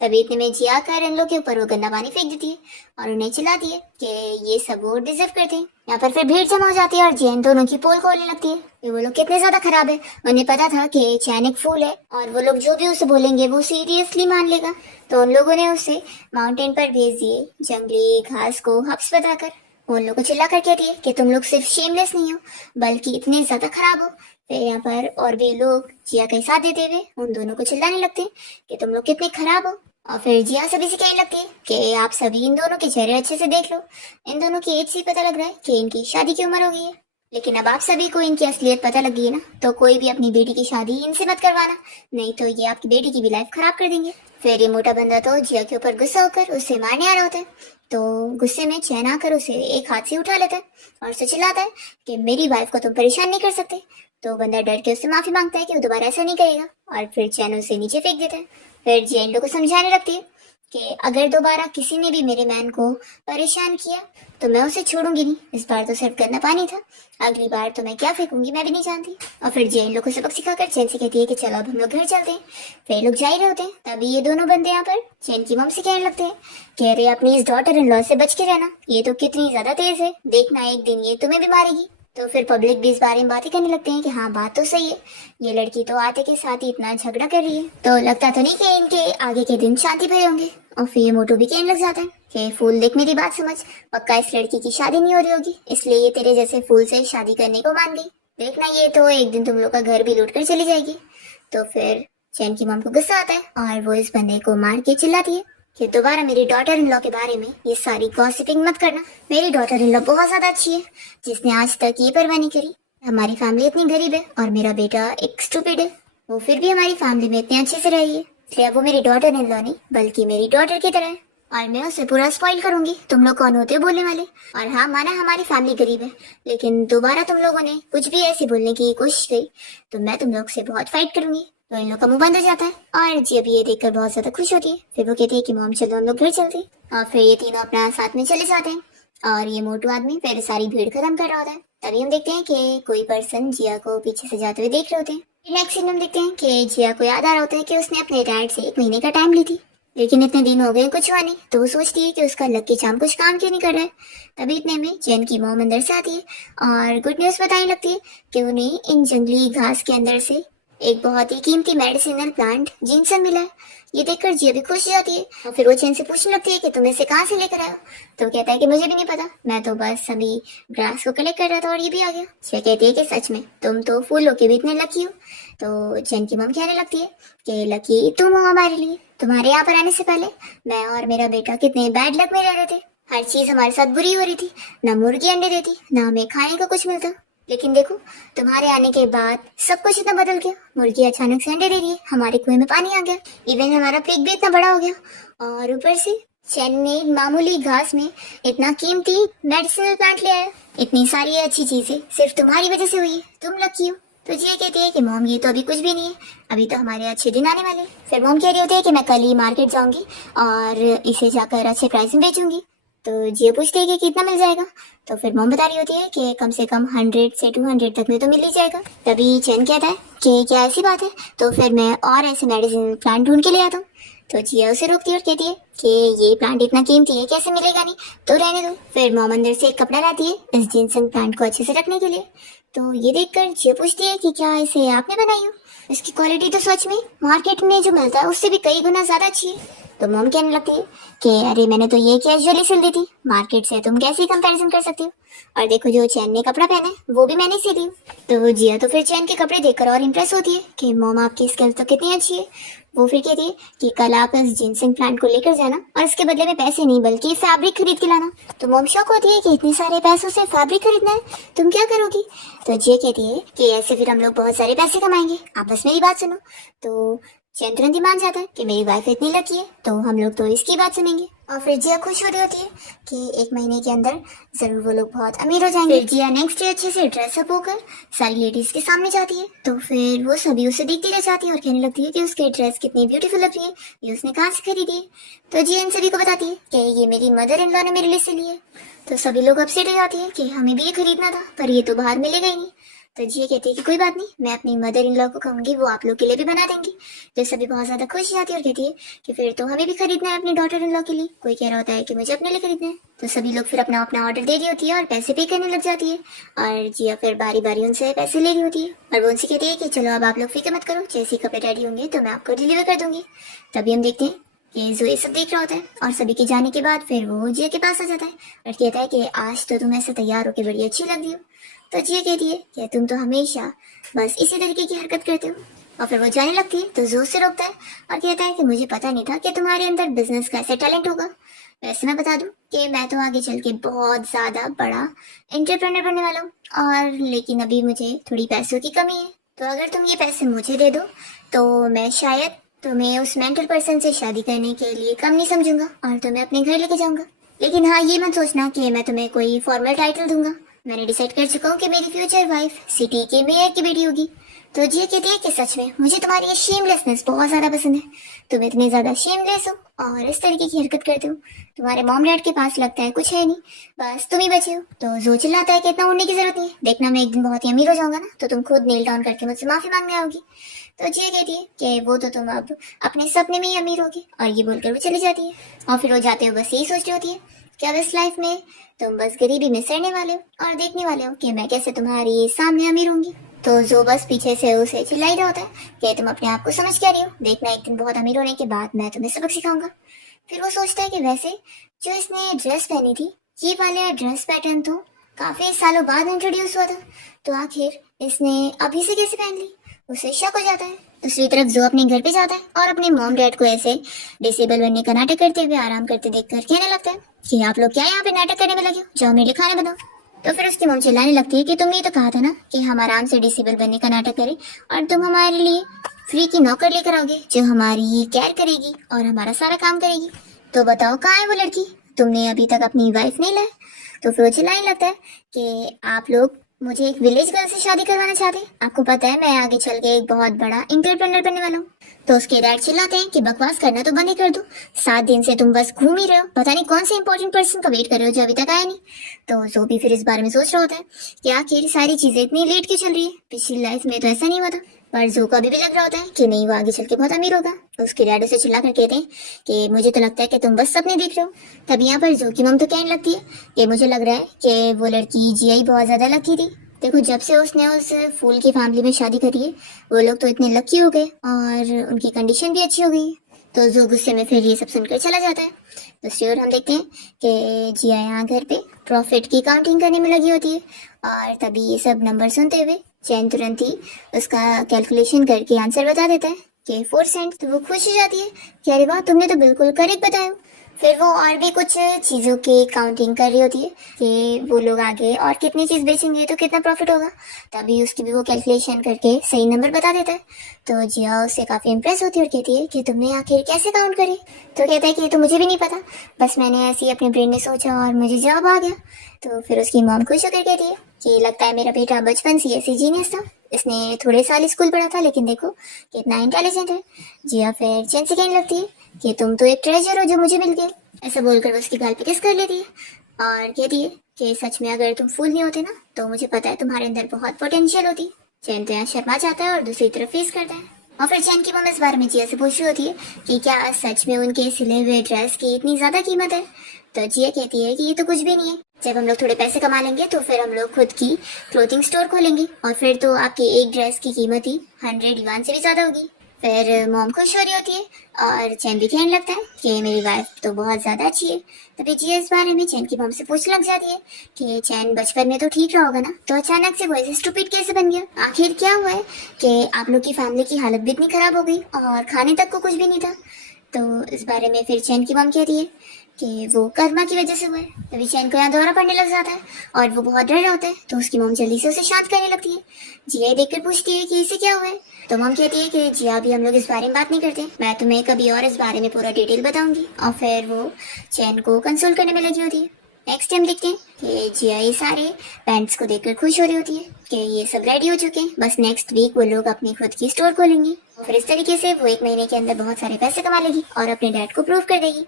तभी इतने में जिया कर इन लोग के ऊपर वो गंदा पानी फेंक देती है और उन्हें चिल्लाती है कि ये सब वो डिजर्व करते हैं। यहाँ पर फिर भीड़ जमा हो जाती है और जैन दोनों की पोल खोलने लगती है कि वो लोग कितने ज्यादा खराब है। उन्हें पता था कि चैन एक फूल है और वो लोग जो भी उसे बोलेंगे वो सीरियसली मान लेगा। तो उन लोगों ने उसे माउंटेन पर भेज दिए जंगली घास को हब्स बताकर। वो उन लोग को चिल्ला कर कहती है कि तुम लोग सिर्फ शेमलेस नहीं हो बल्कि इतने ज्यादा खराब हो। फिर यहाँ पर और भी लोग जिया का साथ देते हुए उन दोनों को चिल्लाने लगते हैं कि तुम लोग कितने खराब हो। और फिर जिया सभी से कहने लगती है कि आप सभी इन दोनों के चेहरे अच्छे से देख लो, इन दोनों की एज से पता लग रहा है कि इनकी शादी की उम्र हो गई है, लेकिन अब आप सभी को इनकी असलियत पता लग गई है ना, तो कोई भी अपनी बेटी की शादी इनसे मत करवाना, नहीं तो ये आपकी बेटी की भी लाइफ खराब कर देंगे। फिर ये मोटा बंदा तो जिया के ऊपर गुस्सा होकर उसे मारने आ रहा होता है। तो गुस्से में चैन आकर उसे एक हाथ से उठा लेता है और उसे चिल्लाता है कि मेरी वाइफ को तुम परेशान नहीं कर सकते। तो बंदा डर के उससे माफी मांगता है कि वो दोबारा ऐसा नहीं करेगा और फिर चैन उसे नीचे फेंक देता है। फिर जैन लोग को समझाने लगती है कि अगर दोबारा किसी ने भी मेरे मैन को परेशान किया तो मैं उसे छोड़ूंगी नहीं, इस बार तो सिर्फ गंदा पानी था, अगली बार तो मैं क्या फेंकूंगी मैं भी नहीं जानती। और फिर जैन लोग को सबक सिखाकर चैन से कहती है कि चलो अब हम लोग घर चलते हैं। फिर लोग जा ही रहे होते हैं तभी ये दोनों बंदे यहाँ पर चैन की मम से कहने लगते हैं कह रहे अपनी इस डॉटर इन लॉ से बच के रहना, ये तो कितनी ज्यादा तेज है, देखना एक दिन ये तुम्हें भी मारेगी। तो फिर पब्लिक भी इस बारे में बातें करने लगते हैं कि हाँ बात तो सही है, ये लड़की तो आते के साथ ही इतना झगड़ा कर रही है, तो लगता तो नहीं कि इनके आगे के दिन शांति भरे होंगे। और फिर ये मोटू भी कहने लग जाता है कि फूल देख मेरी बात समझ, पक्का इस लड़की की शादी नहीं हो रही होगी इसलिए ये तेरे जैसे फूल से शादी करने को मान गई, देखना ये तो एक दिन तुम लोग का घर भी लूट कर चली जाएगी। तो फिर चैन की मॉम को गुस्सा आता है और वो इस बंदे को मार के चिल्लाती है कि दोबारा मेरी डॉटर इन लॉ के बारे में ये सारी गॉसिपिंग मत करना। मेरी डॉटर इन लॉ बहुत ज्यादा अच्छी है, जिसने आज तक ये परवाह नहीं करी। हमारी फैमिली इतनी गरीब है और मेरा बेटा एक स्टूपिड है, वो फिर भी हमारी फैमिली में इतने अच्छे से रही है, इसलिए अब वो मेरी डॉटर इन लॉ नहीं बल्कि मेरी डॉटर की तरह है और मैं उसे पूरा स्पॉइल करूंगी। तुम लोग कौन होते हो बोलने वाले? और हाँ, माना हमारी फैमिली गरीब है, लेकिन दोबारा तुम लोगों ने कुछ भी ऐसे बोलने की कोशिश की तो मैं तुम लोग से बहुत फाइट करूंगी। तो इन लोग का मुंह बंद हो जाता है और जी अभी ये देखकर बहुत ज्यादा खुश होती है। फिर वो कहती है कि मॉम चलो हम लोग घर चलते हैं और फिर ये तीनों अपना साथ में चले जाते हैं और ये मोटू आदमी फिर सारी भीड़ खत्म कर रहा होता है। तभी हम देखते हैं कि कोई पर्सन जिया को पीछे से जाते हुए देख रहे होते हैं। नेक्स्ट सीन हम देखते हैं कि जिया को याद आ रहा होता है कि उसने अपने डैड से 1 महीने का टाइम ली थी, लेकिन इतने दिन हो गए कुछ हुआ नहीं। तो वो सोचती है कि उसका लक्की चाम कुछ काम क्यों नहीं कर रहा है। तभी इतने में चैन की मॉम अंदर से आती है और गुड न्यूज बताने लगती है कि उन्हें इन जंगली घास के अंदर से एक बहुत ही कीमती मेडिसिनल प्लांट जिनसन मिला है। ये देखकर जी अभी खुश हो जाती है और फिर वो चैन से पूछने लगती है कि तुम इसे कहाँ से लेकर आए हो। तो वो कहता है कि मुझे भी नहीं पता, मैं तो बस अभी ग्रास को कलेक्ट कर रहा था और ये भी आ गया। जिया कहती है कि सच में तुम तो फूलों के भी इतने लकी हो। तो चैन की मम कहने लगती है कि लकी तुम हो हमारे लिए, तुम्हारे यहाँ पर आने से पहले मैं और मेरा बेटा कितने बैड लक में रह रहे थे। हर चीज हमारे साथ बुरी हो रही थी, ना मुर्गी अंडे देती, ना हमें खाने को कुछ मिलता। लेकिन देखो तुम्हारे आने के बाद सब कुछ इतना बदल गया। मुर्गी अचानक से अंडे दे रही है, हमारे कुएं में पानी आ गया, इवन हमारा पेट भी इतना बड़ा हो गया और ऊपर से चैन ने मामूली घास में इतना कीमती मेडिसिनल प्लांट ले आया। इतनी सारी अच्छी चीजें सिर्फ तुम्हारी वजह से हुई है, तुम लकी हो। तो जी कहती है कि मॉम ये तो अभी कुछ भी नहीं है, अभी तो हमारे अच्छे दिन आने वाले। फिर मॉम कह रही होती है कि मैं कल ही मार्केट जाऊंगी और इसे जाकर अच्छे प्राइस में बेचूंगी। तो जियो पूछती है कि कितना मिल जाएगा। तो फिर मॉम बता रही होती है कि कम से कम 100 से 200 तक में तो मिल ही जाएगा। तभी चैन कहता है कि क्या ऐसी बात है, तो फिर मैं और ऐसे मेडिसिन प्लांट ढूंढ के ले आता हूँ। तो जिया उसे रोकती है और कहती है कि ये प्लांट इतना कीमती है, कैसे मिलेगा नहीं, तो रहने दो। फिर मॉम अंदर से एक कपड़ा लाती है इस जिनसन प्लांट को अच्छे से रखने के लिए। तो ये देखकर जिया पूछती है कि क्या इसे आपने बनाई हो? इसकी क्वालिटी तो सच में मार्केट में जो मिलता है उससे भी कई गुना ज्यादा अच्छी है। तो मॉम कहने लगती है कि अरे मैंने तो ये कैजुअली सिल दी थी, मार्केट से तुम कैसे कंपैरिजन कर सकती हो, और देखो जो चैन ने कपड़ा पहना है वो भी मैंने सिली हूँ। तो जिया तो फिर चैन के कपड़े देखकर और इम्प्रेस होती है कि मॉम आपकी स्किल तो कितनी अच्छी है। वो फिर कहती है कि कल आप इस जिनसिंग प्लांट को लेकर जाना और इसके बदले में पैसे नहीं बल्कि फैब्रिक खरीद के लाना। तो मॉम शॉक होती है कि इतने सारे पैसों से फैब्रिक खरीदना है, तुम क्या करोगी? तो जिया कहती है कि ऐसे फिर हम लोग बहुत सारे पैसे कमाएंगे, आप बस मेरी बात सुनो। तो चैन तुरंत ही मान जाता है कि मेरी वाइफ इतनी लकी है तो हम लोग तो इसकी बात सुनेंगे। और फिर जिया खुश हो रही होती है कि 1 महीने के अंदर जरूर वो लोग बहुत अमीर हो जाएंगे। फिर जिया नेक्स्ट डे अच्छे से ड्रेसअप होकर सारी लेडीज के सामने जाती है। तो फिर वो सभी उसे देखती रह जाती है और कहने लगती है कि उसकी ड्रेस कितनी ब्यूटीफुल लग रही है, ये उसने कहाँ से खरीदी है। तो जिया इन सभी को बताती है कि ये मेरी मदर इन लॉ ने मेरे लिए से ली है। तो सभी लोग अपसेट हो जाती है कि हमें भी ये खरीदना था पर ये तो बाहर मिलेगा ही नहीं। तो जिया कहती है कि कोई बात नहीं, मैं अपनी मदर इन लॉ को कहूंगी वो आप लोग के लिए भी बना देंगी। तो सभी बहुत ज्यादा खुश हो जाती है और कहती है कि फिर तो हमें भी खरीदना है अपनी डॉटर इन लॉ के लिए। कोई कह रहा होता है कि मुझे अपने लिए खरीदना है। तो सभी लोग फिर अपना अपना ऑर्डर दे रही होती है और पैसे पे करने लग जाती है और जिया फिर बारी बारी उनसे पैसे ले रही होती है और वो उनसे कहती है कि चलो अब आप लोग फिक्र मत करो, जैसे कपड़े रेडी होंगे तो मैं आपको डिलीवर कर दूंगी। तभी हम देखते हैं कि जो ये सब देख रहा होता है और सभी के जाने के बाद फिर वो जिया के पास आ जाता है और कहता है कि आज तो तुम ऐसे तैयार होकर बड़ी अच्छी लग रही हो। तो जिया कहती है कि तुम तो हमेशा बस इसी तरीके की हरकत करते हो। और फिर वो जाने लगती है तो जोर से रोकता है और कहता है कि मुझे पता नहीं था कि तुम्हारे अंदर बिजनेस का ऐसा टैलेंट होगा। वैसे मैं बता दूं कि मैं तो आगे चल के बहुत ज्यादा बड़ा एंटरप्रेन्योर बनने वाला हूँ और लेकिन अभी मुझे थोड़ी पैसों की कमी है। तो अगर तुम ये पैसे मुझे दे दो तो मैं शायद तुम्हें उस मेंटल पर्सन से शादी करने के लिए कम नहीं समझूंगा और तुम्हें अपने घर लेके जाऊंगा। लेकिन हाँ, ये मत सोचना कि मैं तुम्हें कोई फॉर्मल टाइटल दूंगा। मैंने डिसाइड कर चुका हूँ कि मेरी फ्यूचर वाइफ सिटी के मेयर की बेटी होगी। तो जिया कहती है कि सच में मुझे तुम्हारी ये शेमलेसनेस बहुत ज्यादा पसंद है। तुम इतने ज्यादा शेमलेस हो और इस तरीके की हरकत करते हो। तुम्हारे मॉम डैड के पास लगता है कुछ है नहीं, बस तुम ही बचे हो। तो जो चिल्लाता है कि इतना उड़ने की जरूरत नहीं है, देखना मैं एक दिन बहुत ही अमीर हो जाऊंगा ना तो तुम खुद नील डाउन करके मुझसे माफी मांगने आओगी। तो जिया कहती है कि वो तो तुम अब अपने सपने में ही अमीर होगी और ये बोलकर वो चली जाती है। और फिर वो जाते हो बस यही सोच रही होती है कि अब इस लाइफ में तुम बस गरीबी में सड़ने वाले हो और देखने वाले हो कि मैं कैसे तुम्हारी सामने अमीर होंगी। तो जो बस पीछे से उसे चिल्लाई रहा होता है कि तुम अपने आप को समझ क्या रही हो, देखना एक दिन बहुत अमीर होने के बाद मैं तुम्हें सबक सिखाऊंगा। फिर वो सोचता है कि वैसे जो इसने ड्रेस पहनी थी ये वाला ड्रेस पैटर्न तो काफी सालों बाद इंट्रोड्यूस हुआ था, तो आखिर इसने अभी से कैसे पहन ली। उसे शक हो जाता है। दूसरी तरफ जो अपने घर पे जाता है और अपने मॉम डैड को ऐसे डिसेबल बनने का नाटक करते हुए आराम करते देखकर कहने लगता है कि आप लोग क्या यहाँ पे नाटक करने में लगे हो, जाओ मेरे लिए खाना बनाओ। तो फिर उसकी मॉम चिल्लाने लगती है कि तुमने तो कहा था ना कि हम आराम से डिसेबल बनने का नाटक करें और तुम हमारे लिए फ्री की नौकर लेकर आओगे जो हमारी केयर करेगी और हमारा सारा काम करेगी। तो बताओ कहाँ है वो लड़की, तुमने अभी तक अपनी वाइफ नहीं लाई। तो फिर वो चिल्लाने लगता है कि आप लोग मुझे एक विलेज गर्ल से शादी करवाना चाहते हैं, आपको पता है मैं आगे चल के एक बहुत बड़ा एंटरप्रेन्योर बनने वाला हूँ। तो उसके डैड चिल्लाते हैं कि बकवास करना तो बंद ही कर दो, 7 दिन से तुम बस घूम ही रहे हो, पता नहीं कौन से इंपॉर्टेंट पर्सन का वेट कर रहे हो जो अभी तक आया नहीं। तो जो भी फिर इस बारे में सोच रहा होता है कि आखिर सारी चीजें इतनी लेट क्यों चल रही है, पिछली लाइफ में तो ऐसा नहीं हुआ था। पर जो को अभी भी लग रहा होता है कि नहीं वो आगे चल के बहुत अमीर होगा। तो उसके डैड उसे चिल्ला कर कहते हैं कि मुझे तो लगता है कि तुम बस सपने देख रहे हो। तब यहाँ पर जो की मम तो कहने लगती है कि मुझे लग रहा है कि वो लड़की जिया बहुत ज्यादा लकी थी। देखो जब से उसने उस फूल की फैमिली में शादी करी है वो लोग तो इतने लकी हो गए और उनकी कंडीशन भी अच्छी हो गई। तो जो गुस्से में फिर ये सब सुनकर चला जाता है। दूसरी ओर हम देखते हैं कि जिया यहाँ घर पे प्रॉफिट की काउंटिंग करने में लगी होती है और तभी ये सब नंबर सुनते हुए चैन तुरंत ही उसका कैलकुलेशन करके आंसर बता देता है कि 4 सेंट। तो वो खुश हो जाती है कि अरे वाह तुमने तो बिल्कुल करेक्ट बताया। फिर वो और भी कुछ चीज़ों की काउंटिंग कर रही होती है कि वो लोग आगे और कितनी चीज़ बेचेंगे तो कितना प्रॉफिट होगा, तभी उसकी भी वो कैलकुलेशन करके सही नंबर बता देता है। तो जिया उससे काफ़ी इम्प्रेस होती है और कहती है कि तुमने आखिर कैसे काउंट करी। तो कहता है कि ये तो मुझे भी नहीं पता, बस मैंने ऐसे ही अपने ब्रेन में सोचा और मुझे जवाब आ गया। तो फिर उसकी मॉम खुश होकर कहती है कि लगता है मेरा बेटा बचपन से ऐसी जीनियस था, इसने थोड़े साल स्कूल पढ़ा था लेकिन देखो कितना इंटेलिजेंट है। जिया फिर चैन से कहने लगती है कि तुम तो एक ट्रेजर हो जो मुझे मिल गया। ऐसा बोलकर वो उसकी गाल पे किस कर लेती है और कहती है कि सच में अगर तुम फूल नहीं होते ना तो मुझे पता है तुम्हारे अंदर बहुत पोटेंशियल होती। चैन तो यहाँ शर्मा जाता है और दूसरी तरफ फेस करता है। और फिर चैन की मम्मी इस बारे में जिया से पूछ रही होती है कि क्या सच में उनके सिले हुए ड्रेस की इतनी ज्यादा कीमत है। तो जिया कहती है कि ये तो कुछ भी नहीं है, जब हम लोग थोड़े पैसे कमा लेंगे तो फिर हम लोग खुद की क्लोथिंग स्टोर खोलेंगे और फिर तो आपकी एक ड्रेस की कीमत ही 100 युआन से भी ज्यादा होगी। फिर मॉम खुश हो रही होती है और चैन भी कहने लगता है कि मेरी वाइफ तो बहुत ज़्यादा अच्छी है। तभी जिया इस बारे में चैन की मॉम से पूछने लग जाती है कि चैन बचपन में तो ठीक रहा होगा ना, तो अचानक से वो ऐसे स्टूपिड कैसे बन गया, आखिर क्या हुआ है कि आप लोग की फैमिली की हालत भी इतनी खराब हो गई और खाने तक को कुछ भी नहीं था। तो इस बारे में फिर चैन की मॉम कहती है कि वो कर्मा की वजह से हुआ है। तभी चैन को यहाँ दौरा पड़ने लग जाता है और वो बहुत डर रहा होता है। तो उसकी मॉम जल्दी से उसे शांत करने लगती है। जिया देखकर पूछती है कि इसे क्या हुआ है। तो मॉम कहती है कि जिया अभी हम लोग इस बारे में बात नहीं करते, मैं तुम्हें कभी और इस बारे में पूरा डिटेल बताऊंगी। और फिर वो चैन को कंसोल करने में लगी होती है। नेक्स्ट टाइम देखते हैं कि जिया ये सारे पैंट्स को देखकर खुश हो रही होती है कि ये सब रेडी हो चुके हैं, बस नेक्स्ट वीक वो लोग अपनी खुद की स्टोर खोलेंगी और फिर इस तरीके से वो 1 महीने के अंदर बहुत सारे पैसे कमा लेगी और अपने डैड को प्रूव कर देगी।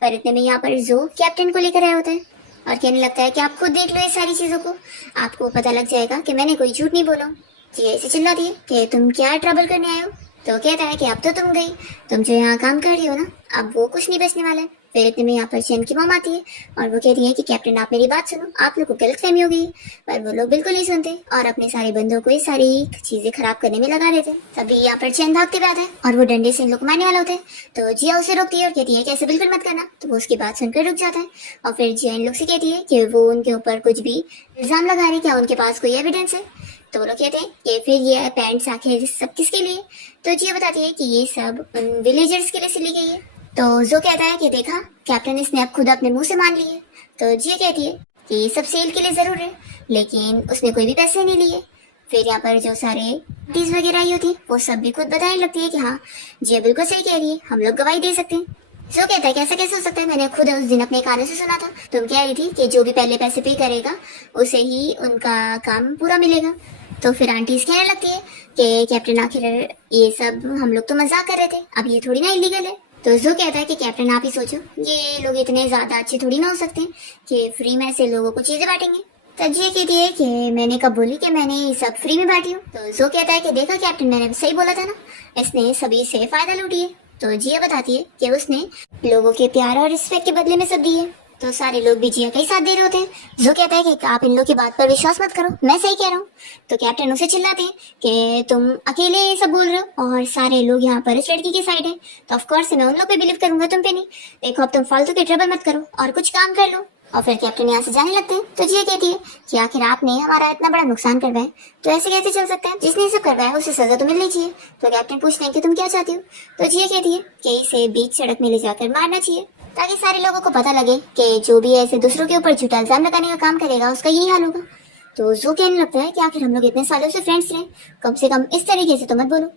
पर इतने में यहाँ पर जो कैप्टन को लेकर आया होता है और कहने लगता है कि आप खुद देख लो ये सारी चीजों को, आपको पता लग जाएगा कि मैंने कोई झूठ नहीं बोला। जिया ऐसे चिल्लाती है कि तुम क्या ट्रबल करने आए हो। तो कहता है कि अब तो तुम गई, तुम जो यहाँ काम कर रही हो ना अब वो कुछ नहीं बचने वाला है। फिर इतने में यहाँ पर चैन की मॉम आती है और वो कहती है कि कैप्टन आप मेरी बात सुनो, आप लोग को गलतफहमी हो गई। पर वो लोग बिल्कुल नहीं सुनते और अपने सारे बंदों को ये सारी चीजें खराब करने में लगा देते हैं। तभी यहाँ पर चैन भागते हुए आता है और वो डंडे से इन लोग को मारने वाला होता है। तो जिया उसे रोकती है और कहती है कि ऐसे बिल्कुल मत करना। तो वो उसकी बात सुनकर रुक जाता है और फिर जिया इन लोग से कहती है कि वो उनके ऊपर कुछ भी इल्जाम लगा रहे हैं, क्या उनके पास कोई एविडेंस है। तो वो लोग कहते हैं कि फिर ये पैंट्स आखिर सब किसके लिए। तो जिया बताती है कि ये सब उन विलेजर्स के लिए सिली गई है। तो जो कहता है कि देखा कैप्टन इसने अब खुद अपने मुंह से मान लिए। तो जिया कहती है कि ये सब सेल के लिए जरूर है लेकिन उसने कोई भी पैसे नहीं लिए। फिर यहाँ पर जो सारे टीज वगैरह आई होती है वो सब भी खुद बताने लगती है कि हाँ जिया बिल्कुल सही कह रही है, हम लोग गवाही दे सकते हैं। जो कहता है कि ऐसा कैसे हो सकता है, मैंने खुद उस दिन अपने कानों से सुना था, तुम कह रही थी कि जो भी पहले पैसे पे करेगा उसे ही उनका काम पूरा मिलेगा। तो फिर आंटीज कहने लगती है कि कैप्टन आखिर ये सब हम लोग तो मजाक कर रहे थे, अब ये थोड़ी ना इलीगल है। तो जो कहता है कि कैप्टन आप ही सोचो, ये लोग इतने ज्यादा अच्छे थोड़ी ना हो सकते हैं कि फ्री में से लोगों को चीजें बांटेंगे। तो जिया कहती है कि मैंने कब बोली कि मैंने ये सब फ्री में बांटी हूँ। तो जो कहता है कि देखा कैप्टन मैंने सही बोला था ना, इसने सभी से फायदा लूटी है। तो जिया बताती है कि उसने लोगों के प्यार और रिस्पेक्ट के बदले में सब दिए। तो सारे लोग भी जिया का ही साथ दे रहे होते हैं। जो कहता है कि आप इन लोग की बात पर विश्वास मत करो, मैं सही कह रहा हूँ। तो कैप्टन उसे चिल्लाते हैं कि तुम अकेले ये सब बोल रहे हो और सारे लोग यहाँ पर इस लड़की के साइड है, तो ऑफ कोर्स मैं उन लोग पे बिलीव करूंगा, तुम पे नहीं। देखो अब तुम फालतू के ट्रबल मत करो और कुछ काम कर लो। और फिर कैप्टन यहाँ से जाने लगते हैं। तो जिया कहती है कि आखिर आपने हमारा इतना बड़ा नुकसान करवाया, तो ऐसे कैसे चल सकता है? जिसने ये सब करवाया उसे सजा तो मिलनी चाहिए। तो कैप्टन पूछते हैं कि तुम क्या चाहती हो? तो जिया कहती है कि इसे बीच सड़क में ले जाकर मारना चाहिए, ताकि सारे लोगों को पता लगे कि जो भी ऐसे दूसरों के ऊपर झूठा इल्जाम लगाने का काम करेगा उसका यही हाल होगा। तो जो कहने लगता है कि आखिर हम लोग इतने सालों से फ्रेंड्स रहे, कम से कम इस तरीके से तो मत बोलो।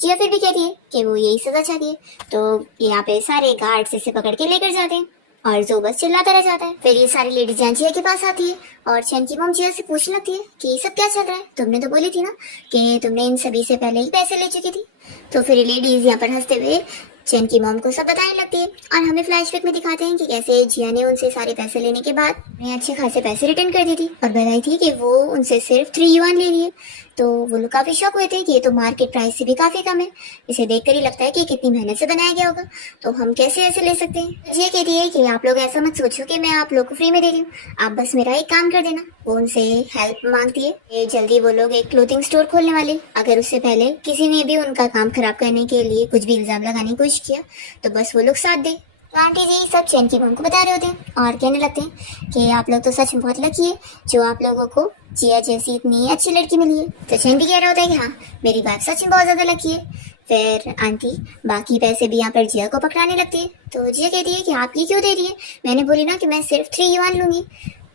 जिया फिर भी कहती है कि वो यही सजा चाहती है। तो यहाँ पे सारे गार्ड्स इसे पकड़ के लेकर जाते हैं और जो बस चिल्लाता रह जाता है। फिर ये सारी लेडीज यहाँ जिया के पास आती है और चैन की मॉम जिया से पूछने लगती है कि ये सब क्या चल रहा है? तुमने तो बोली थी ना कि तुमने इन सभी से पहले ही पैसे ले चुकी थी। तो फिर लेडीज यहाँ पर हंसते हुए चैन की मॉम को सब बताने लगती है और हमें फ्लैशबैक में दिखाते हैं कि कैसे जिया ने उनसे सारे पैसे लेने के बाद उन्हें अच्छे खासे पैसे रिटर्न कर दी थी और बताई थी कि वो उनसे सिर्फ 3 युआन ले रही है। तो वो लोग काफी शॉक हुए थे कि ये तो मार्केट प्राइस से भी काफी कम है। इसे देखकर ही लगता है कि कितनी मेहनत से बनाया गया होगा, तो हम कैसे ऐसे ले सकते हैं? ये कहती है कि आप लोग ऐसा मत सोचो कि मैं आप लोग को फ्री में दे रही हूँ, आप बस मेरा एक काम कर देना। वो उनसे हेल्प मांगती है। ये जल्दी वो लोग एक क्लोथिंग स्टोर खोलने वाले, अगर उससे पहले किसी ने भी उनका काम खराब करने के लिए कुछ भी इल्जाम लगाने की कोशिश किया तो बस वो लोग साथ दे। तो आंटी जी सब चैन की मॉम को बता रहे होते हैं और कहने लगते हैं कि आप लोग तो सच में बहुत लकी है जो आप लोगों को जिया जैसी इतनी अच्छी लड़की मिली है। तो चैन भी कह रहा होता है कि हाँ, मेरी वाइफ सच में बहुत ज्यादा लकी है। फिर आंटी बाकी पैसे भी यहाँ पर जिया को पकड़ाने लगती है। तो जिया कहती है कि आप ये क्यों दे रही है? मैंने बोली ना कि मैं सिर्फ 3 युआन लूंगी।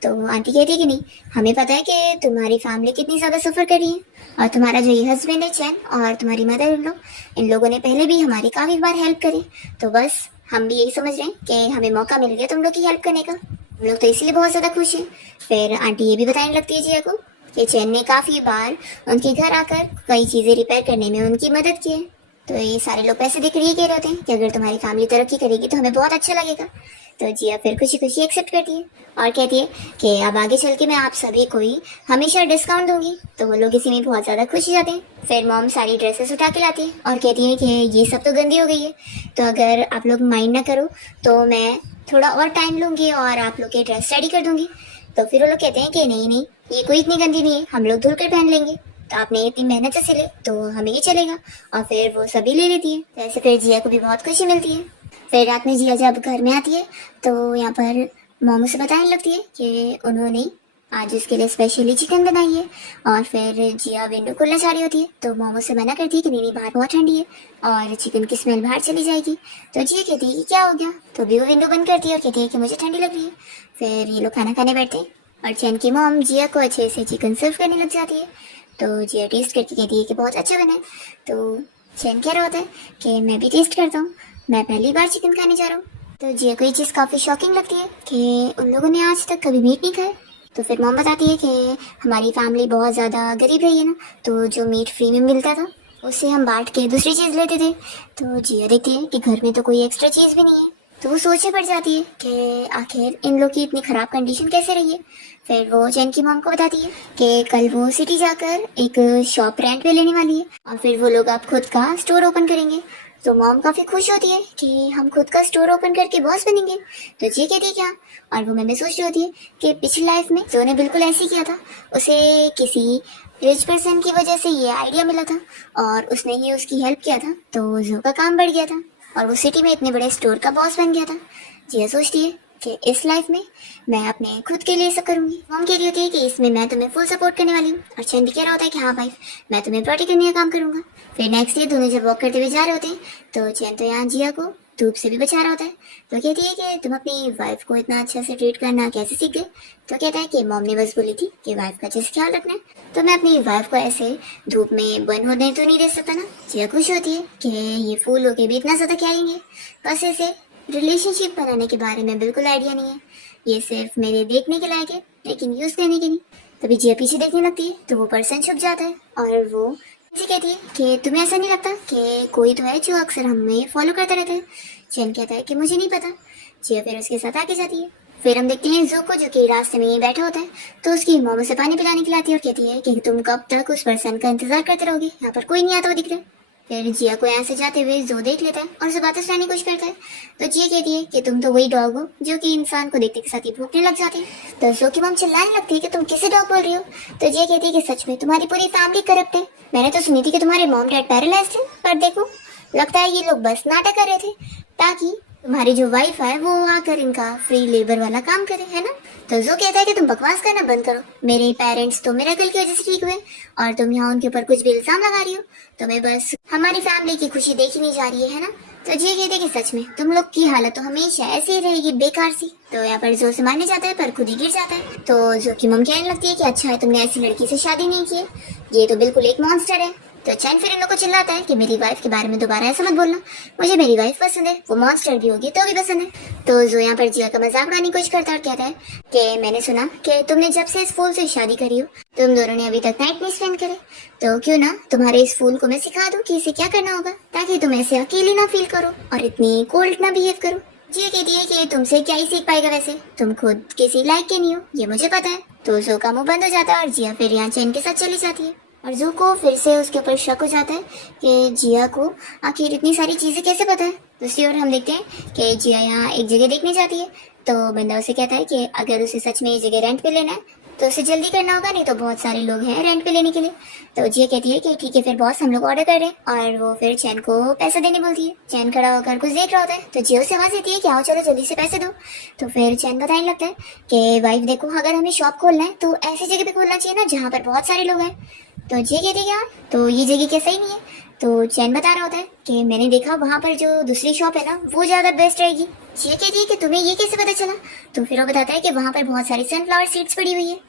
तो आंटी कहती है कि नहीं, हमें पता है कि तुम्हारी फैमिली कितनी ज्यादा सफर कर रही है और तुम्हारा जो ये हस्बैंड है चैन और तुम्हारी मदर इन लोग, इन लोगों ने पहले भी हमारी काफी बार हेल्प करी। तो बस हम भी यही समझ रहे हैं कि हमें मौका मिल गया तुम लोग की हेल्प करने का। हम लोग तो इसलिए बहुत ज्यादा खुश हैं। फिर आंटी ये भी बताने लगती है जिया को कि चैन ने काफी बार उनके घर आकर कई चीजें रिपेयर करने में उनकी मदद की है। तो ये सारे लोग पैसे देकर ये कह रहे होते हैं कि अगर तुम्हारी फैमिली तरक्की करेगी तो हमें बहुत अच्छा लगेगा। तो जिया फिर खुशी खुशी एक्सेप्ट करती है और कहती है कि अब आगे चल के मैं आप सभी को ही हमेशा डिस्काउंट दूंगी। तो वो लोग इसी में बहुत ज्यादा खुश हो जाते हैं। फिर मॉम सारी ड्रेसेस उठा के लाती है और कहती है कि ये सब तो गंदी हो गई है, तो अगर आप लोग माइंड ना करो तो मैं थोड़ा और टाइम लूंगी और आप लोग के ड्रेस रेडी कर दूंगी। तो फिर वो लोग कहते हैं कि नहीं नहीं, ये कोई इतनी गंदी नहीं है, हम लोग धुल कर पहन लेंगे। तो आपने इतनी मेहनत से सिले तो हमें ये चलेगा। और फिर वो सभी ले लेती है। तो ऐसे फिर जिया को भी बहुत खुशी मिलती है। फिर रात में जिया जब घर में आती है तो यहाँ पर मोमो से बताने लगती है कि उन्होंने आज उसके लिए स्पेशली चिकन बनाई है। और फिर जिया विंडो खोलना चाह रही होती है तो मोमो से मना करती है कि नहीं नहीं, बाहर बहुत ठंडी है और चिकन की स्मेल बाहर चली जाएगी। तो जिया कहती है कि क्या हो गया? तो भी वो विंडो बंद करती है और कहती है कि मुझे ठंडी लग रही है। फिर ये लोग खाना खाने बैठते हैं और चैन की मॉम जिया को अच्छे से चिकन सर्व करने लग जाती है। तो जिया टेस्ट करके कहती है कि बहुत अच्छा बना है। तो चैन कह रहा होता है कि मैं भी टेस्ट करता हूँ, मैं पहली बार चिकन खाने जा रहा हूँ। तो जिया को ये चीज़ काफ़ी शॉकिंग लगती है कि उन लोगों ने आज तक कभी मीट नहीं खाया। तो फिर मॉम बताती है कि हमारी फैमिली बहुत ज़्यादा गरीब रही है ना, तो जो मीट फ्री में मिलता था उससे हम बांट के दूसरी चीज़ लेते थे। तो जिया देखती है कि घर में तो कोई एक्स्ट्रा चीज़ भी नहीं है। तो वो सोचने पड़ जाती है कि आखिर इन लोग की इतनी ख़राब कंडीशन कैसे रही है। फिर वो चैन की मॉम को बताती है कि कल वो सिटी जाकर एक शॉप रेंट पे लेने वाली है और फिर वो लोग अब खुद का स्टोर ओपन करेंगे। तो मॉम काफी खुश होती है कि हम खुद का स्टोर ओपन करके बॉस बनेंगे। तो जी कहती है क्या? और वो मैं सोच रही होती है कि पिछली लाइफ में जो ने बिल्कुल ऐसे ही किया था, उसे किसी रिच पर्सन की वजह से ये आइडिया मिला था और उसने ही उसकी हेल्प किया था, तो जो का काम बढ़ गया था और वो सिटी में इतने बड़े स्टोर का बॉस बन गया था। जिया सोचती है कि इस लाइफ में मैं अपने खुद के लिए सब करूंगी। मॉम कह रही होती है कि इसमें मैं तुम्हें फुल सपोर्ट करने वाली हूँ और चैन भी कह रहा होता है कि हाँ भाई, मैं तुम्हें प्रोटेक्ट करने का काम करूंगा। फिर नेक्स्ट डे दोनों जब वॉक करते हुए जा रहे होते हैं तो चैन तो यहाँ जिया को धूप से भी बचा रहा होता है। तो कहती है कि तुम अपनी वाइफ को इतना अच्छा से ट्रीट करना कैसे सीख गए? तो कहता है कि मॉम ने बस बोली थी कि वाइफ का जैसे ख्याल रखना है, तो मैं अपनी वाइफ को ऐसे धूप में बर्न होने तो नहीं दे सकता ना। जिया खुश होती है कि ये फूल होके भी इतना ज्यादा क्या लेंगे, बस ऐसे रिलेशनशिप बनाने के बारे में बिल्कुल आइडिया नहीं है, ये सिर्फ मेरे देखने के लायक है लेकिन यूज करने के नहीं। तभी जिया पीछे देखने लगती है तो वो पर्सन छुप जाता है और वो मुझे कहती है कि तुम्हें ऐसा नहीं लगता कि कोई तो है जो अक्सर हमें फॉलो करता रहता है? चैन कहता है कि मुझे नहीं पता। जिया फिर उसके साथ आगे जाती है। फिर हम देखते हैं जो को जो कि रास्ते में बैठा होता है तो उसकी मोमो से पानी पिलाने के लिए आती है और कहती है कि तुम कब तक उस पर्सन का इंतजार करते रहोगे, यहाँ पर कोई नहीं आता हुआ दिख रहा है। फिर जिया को यहाँ से जाते हुए जो देख लेता है और उसे बातें सुनाने की कोशिश करता है। तो जिया कहती है कि तुम तो वही डॉग हो जो कि इंसान को देखते के साथ ही भूखने लग जाते हैं। तो जो की मॉम चिल्लाने लगती है कि तुम किसे डॉग बोल रही हो? तो जिया कहती है कि सच में तुम्हारी पूरी फैमिली करप्ट है। मैंने तो सुनी थी कि तुम्हारे मॉम डैड पैरालाइज्ड थे, पर देखो लगता है ये लोग बस नाटक कर रहे थे ताकि तुम्हारी जो वाइफ है वो आकर इनका फ्री लेबर वाला काम करे, है ना। तो जो कहता है कि तुम बकवास करना बंद करो, मेरे पेरेंट्स तो मिरेकल की वजह से ठीक हुए और तुम यहाँ उनके ऊपर कुछ भी इल्जाम लगा रही हो। तुम्हें बस हमारी फैमिली की खुशी देखी नहीं जा रही है ना। तो ये कहते कि सच में तुम लोग की हालत तो हमेशा ऐसी ही रहेगी, बेकार सी। तो यहाँ पर जो से मारने जाता है पर खुद ही गिर जाता है। तो जो की मम कहने लगती है कि अच्छा है तुमने ऐसी लड़की से शादी नहीं की है, ये तो बिल्कुल एक मॉन्स्टर है। तो चैन फिर इन लोग को चिल्लाता है कि मेरी वाइफ के बारे में दोबारा ऐसा मत बोलना, मुझे मेरी वाइफ पसंद है, वो मॉन्स्टर भी होगी तो भी पसंद है। तो जो यहाँ पर जिया का मजाक उड़ाने की कोशिश करता है और कहता है कि मैंने सुना कि तुमने जब से इस फूल से शादी करी हो तुम दोनों ने अभी तक नाइट नहीं स्पेंड करे, तो क्यों ना तुम्हारे इस फूल को मैं सिखा दूं कि इसे क्या करना होगा, ताकि तुम ऐसे अकेली ना फील करो और इतनी कोल्ड ना बिहेव करो। जिया कहती है कि तुमसे क्या ही सीख पाएगा, वैसे तुम खुद किसी लायक के नहीं हो, ये मुझे पता है। तो जो का मुंह बंद हो जाता है और जिया फिर यहाँ चैन के साथ चली जाती है। और जू को फिर से उसके ऊपर शक हो जाता है कि जिया को आखिर इतनी सारी चीजें कैसे पता है। दूसरी ओर हम देखते हैं कि जिया यहाँ एक जगह देखने जाती है। तो बंदा उसे कहता है कि अगर उसे सच में ये जगह रेंट पे लेना है तो उसे जल्दी करना होगा, नहीं तो बहुत सारे लोग हैं रेंट पे लेने के लिए। तो जिया कहती है कि ठीक है फिर बॉस हम लोग ऑर्डर कर रहे हैं, और वो फिर चैन को पैसा देने बोलती है। चैन खड़ा होकर कुछ देख रहा होता है तो जिया उसे आवाज देती है कि आओ चलो जल्दी से पैसे दो। तो फिर चैन बताने लगता है कि वाइफ देखो, अगर हमें शॉप खोलना है तो ऐसी जगह पे खोलना चाहिए ना जहाँ पर बहुत सारे लोग हैं। तो जिया कहती है यार तो ये जगह क्या सही नहीं है। तो चैन बता रहा होता है कि मैंने देखा वहाँ पर जो दूसरी शॉप है ना वो ज्यादा बेस्ट रहेगी। जिया कहती है कि तुम्हें ये कैसे पता चला। तो फिर वो बताता है कि वहाँ पर बहुत सारी सनफ्लावर सीड्स पड़ी हुई है,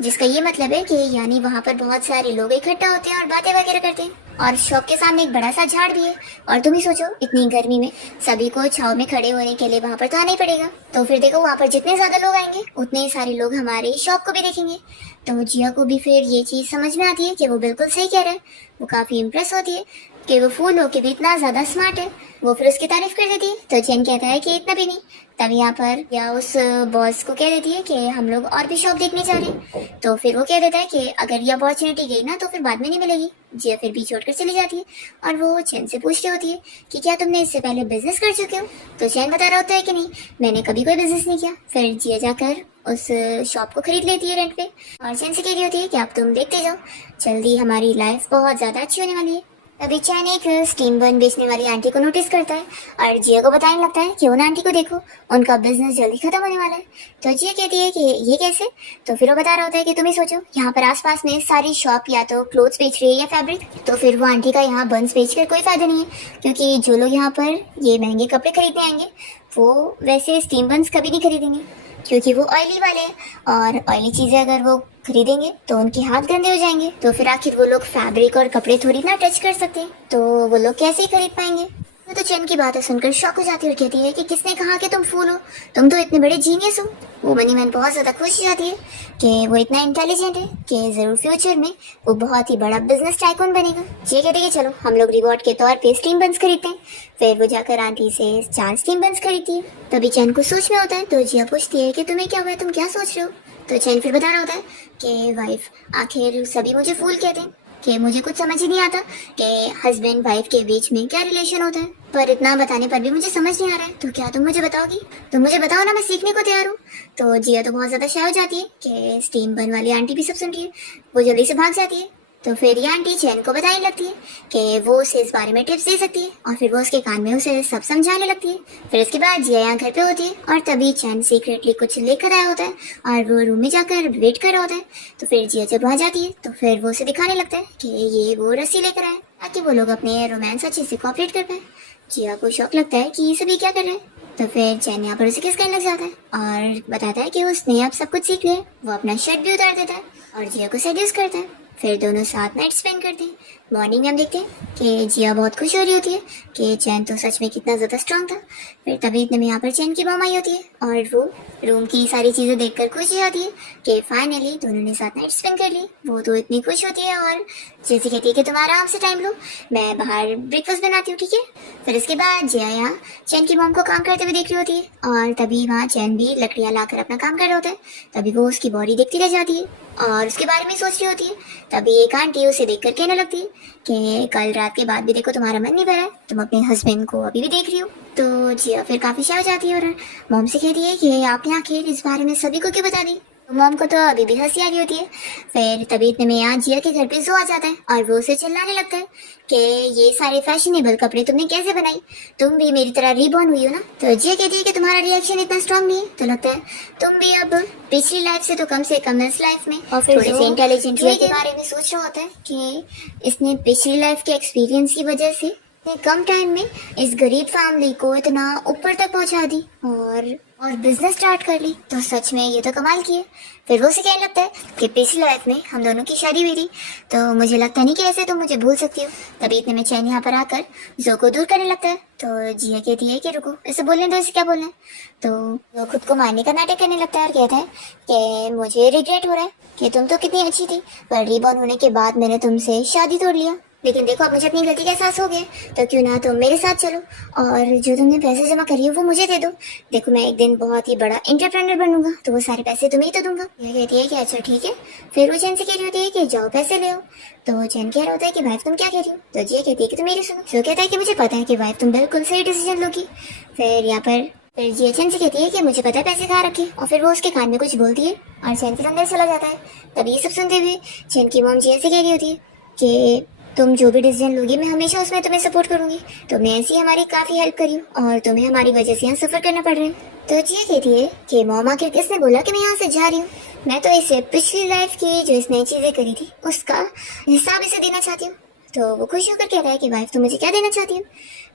जिसका ये मतलब है कि यानी वहाँ पर बहुत सारे लोग इकट्ठा होते हैं और बातें वगैरह करते हैं, और शॉप के सामने एक बड़ा सा झाड़ भी है। और तुम ही सोचो इतनी गर्मी में सभी को छाव में खड़े होने के लिए वहाँ पर तो आना ही पड़ेगा। तो फिर देखो वहाँ पर जितने ज्यादा लोग आएंगे उतने ही सारे लोग हमारी शॉप को भी देखेंगे। तो जिया को भी फिर ये चीज समझ में आती है कि वो बिल्कुल सही कह रहा है। वो काफी इम्प्रेस होती है कि वो फूल हो के भी इतना ज्यादा स्मार्ट है। वो फिर उसकी तारीफ कर देती है। तो चैन कहता है कि इतना भी नहीं। तब यहाँ पर या उस बॉस को कह देती है कि हम लोग और भी शॉप देखने जा रहे हैं। तो फिर वो कह देता है कि अगर ये अपॉर्चुनिटी गई ना तो फिर बाद में नहीं मिलेगी। जिया फिर भी छोड़कर चली जाती है और वो चैन से पूछती होती है कि क्या तुमने इससे पहले बिजनेस कर चुके हो। तो चैन बता रहा होता है कि नहीं, मैंने कभी कोई बिजनेस नहीं किया। फिर जिया जाकर उस शॉप को खरीद लेती है रेंट पे, और चैन से कह रही होती है कि अब तुम देखते जाओ, जल्दी हमारी लाइफ बहुत ज्यादा अच्छी होने वाली है। तभी चैन एक स्टीम बन बेचने वाली आंटी को नोटिस करता है और जिया को बताने लगता है कि उन आंटी को देखो, उनका बिजनेस जल्दी खत्म होने वाला है। तो जिया कहती है कि ये कैसे। तो फिर वो बता रहा होता है कि तुम ही सोचो, यहाँ पर आसपास में सारी शॉप या तो क्लोथ्स बेच रही है या फैब्रिक, तो फिर वो आंटी का यहाँ बंस बेचकर कोई फायदा नहीं है, क्योंकि जो लोग यहाँ पर ये महंगे कपड़े खरीदने आएंगे वो वैसे स्टीम बंस कभी नहीं खरीदेंगे, क्योंकि वो ऑयली वाले हैं, और ऑयली चीजें अगर वो खरीदेंगे तो उनके हाथ गंदे हो जाएंगे। तो फिर आखिर वो लोग फैब्रिक और कपड़े थोड़ी ना टच कर सकते, तो वो लोग कैसे ही खरीद पाएंगे। तो चैन की बातें सुनकर शॉक हो जाती है और कहती है कि किसने कहा कि तुम फूल हो, तुम तो इतने बड़े जीनियस हो। वो मनी मैन बहुत ज्यादा खुश हो जाती है कि वो इतना इंटेलिजेंट है कि जरूर फ्यूचर में वो बहुत ही बड़ा बिजनेस टाइकून बनेगा। ये कहते हैं कि चलो हम लोग रिवॉर्ड के तौर पे स्टीम बंस खरीदते हैं। फिर वो जाकर आंटी से 4 स्टीम बंस खरीदती है। तभी चैन को सोच में होता है तो जिया पूछती है कि तुम्हें क्या हुआ है, तुम क्या सोच रहे हो। तो चैन फिर बता रहा होता है कि वाइफ आखिर सभी मुझे फूल कहते हैं, कि मुझे कुछ समझ ही नहीं आता कि हस्बैंड वाइफ के बीच में क्या रिलेशन होता है, पर इतना बताने पर भी मुझे समझ नहीं आ रहा है। तो क्या तुम मुझे बताओगी, तुम मुझे बताओ ना, मैं सीखने को तैयार हूँ। तो जिया तो बहुत ज्यादा शाय हो जाती है कि स्टीम बन वाली आंटी भी सब सुन रही है। वो जल्दी से भाग जाती है। तो फिर ये आंटी चैन को बताने लगती है कि वो उसे इस बारे में टिप्स दे सकती है, और फिर वो उसके कान में उसे सब समझाने लगती है। फिर इसके बाद जिया यहाँ घर पे होती है और तभी चैन सीक्रेटली कुछ लेकर आया होता है और वो रूम में जाकर वेट कर रहा होता है। तो फिर जिया जब वहाँ जाती है तो फिर वो उसे दिखाने लगता है कि ये वो रस्सी लेकर आए ताकि वो लोग अपने रोमांस अच्छे से कॉपरेट कर पाए। जिया को शौक लगता है कि ये सभी क्या कर रहे हैं। तो फिर चैन यहाँ पर उसे किस करने लग जाता है और बताता है कि उसने अब सब कुछ सीख लिया। वो अपना शर्ट भी उतार देता है और जिया को सेड्यूस करता है। फिर दोनों साथ नाइट स्पेंड करते हैं। मॉर्निंग में हम देखते हैं कि जिया बहुत खुश हो रही होती है कि चैन तो सच में कितना ज्यादा स्ट्रांग था। फिर तभी इतने में यहाँ पर चैन की मॉम आई होती है और वो रूम की सारी चीजें देखकर खुश हो जाती है कि फाइनली दोनों ने साथ नाइट स्पेंड कर ली। वो तो इतनी खुश होती है और जैसे कहती है कि तुम आराम से टाइम लो, मैं बाहर ब्रेकफास्ट बनाती हूँ, ठीक है। फिर इसके बाद जिया यहाँ चैन की मॉम को काम करते हुए देख रही होती है और तभी वहाँ चैन भी लकड़ियाँ लाकर अपना काम कर रहा होता है। तभी वो उसकी बॉडी देखती रह जाती है और उसके बारे में सोच रही होती है। तभी एक आंटी उसे देखकर कहने लगती है कि कल रात के बाद भी देखो तुम्हारा मन नहीं भरा है, तुम अपने हस्बैंड को अभी भी देख रही हो। तो जिया फिर काफी शाय हो जाती है और मॉम से कहती है कि आपने आखिर इस बारे में सभी को क्यों बता दी। मॉम को तो अभी भी हंसी आ रही होती है। फिर तभी इतने में यहाँ जिया के घर पे जो आ जाता है और वो उसे चिल्लाने लगता है कि ये सारे फैशनेबल कपड़े तुमने कैसे बनाई, तुम भी मेरी तरह रीबॉर्न हुई हो ना। तो जिया कहती है कि तुम्हारा रिएक्शन इतना स्ट्रांग नहीं है, तो लगता है तुम भी अब पिछली लाइफ से तो कम से कम इस लाइफ में और फिर थोड़े से इंटेलिजेंट के बारे में सोच रहा होता है कि इसने पिछली लाइफ के एक्सपीरियंस की वजह से इतने कम टाइम में इस गरीब फैमिली को इतना ऊपर तक पहुंचा दी और बिजनेस स्टार्ट कर ली। तो सच में ये तो कमाल की है। फिर वो से कहने लगता है कि पिछली लाइफ में हम दोनों की शादी हुई थी, तो मुझे लगता नहीं कि ऐसे तुम मुझे भूल सकती हो। तभी इतने में चैन यहाँ पर आकर जो को दूर करने लगता है। तो जिया कहती है कि रुको, ऐसे बोलने दो, इसे क्या बोलना है। तो वो खुद को मारने का नाटक करने लगता है और कहता है कि मुझे रिग्रेट हो रहा है कि तुम तो कितनी अच्छी थी, पर रीबॉर्न होने के बाद मैंने तुमसे शादी तोड़ लिया। लेकिन देखो अब मुझे अपनी गलती का एहसास हो गया, तो क्यों ना तुम मेरे साथ चलो और जो तुमने पैसे जमा करी है वो मुझे दे दो। देखो मैं एक दिन बहुत ही बड़ा एंटरप्रेन्योर बनूंगा, तो वो सारे पैसे तुम्हें ही तो दूंगा। यह कहती है कि अच्छा ठीक है। फिर वो चैन से कह रही होती है कि जाओ पैसे ले आओ। तो वो चैन कह रहा होता है कि वाइफ तुम क्या कह रही हो। तो जिया कहती है कि तुम मेरी सुनो। तो कहता है कि मुझे पता है कि वाइफ तुम बिल्कुल सही डिसीजन लोगी। फिर जिया चैन से कहती है कि मुझे पता है पैसे कहाँ रखे, और फिर वो उसके कान में कुछ बोलती है और चैन फिर अंदर चला जाता है। तभी ये सब सुनते हुए चैन की मॉम जिया से कह रही होती है कि तुम जो भी डिसीजन लोगी मैं हमेशा उसमें तुम्हें सपोर्ट करूंगी। तुमने ऐसी हमारी काफी हेल्प करी और तुम्हें हमारी वजह से यहाँ सफर करना पड़ रहा है। तो जिया कहती है कि मॉम आखिर किसने बोला कि मैं यहाँ से जा रही हूँ, मैं तो इसे पिछली लाइफ की जो इसने चीजें करी थी उसका हिसाब इसे देना चाहती हूँ। तो वो खुश होकर कहता है कि वाइफ तुम मुझे क्या देना चाहती हो।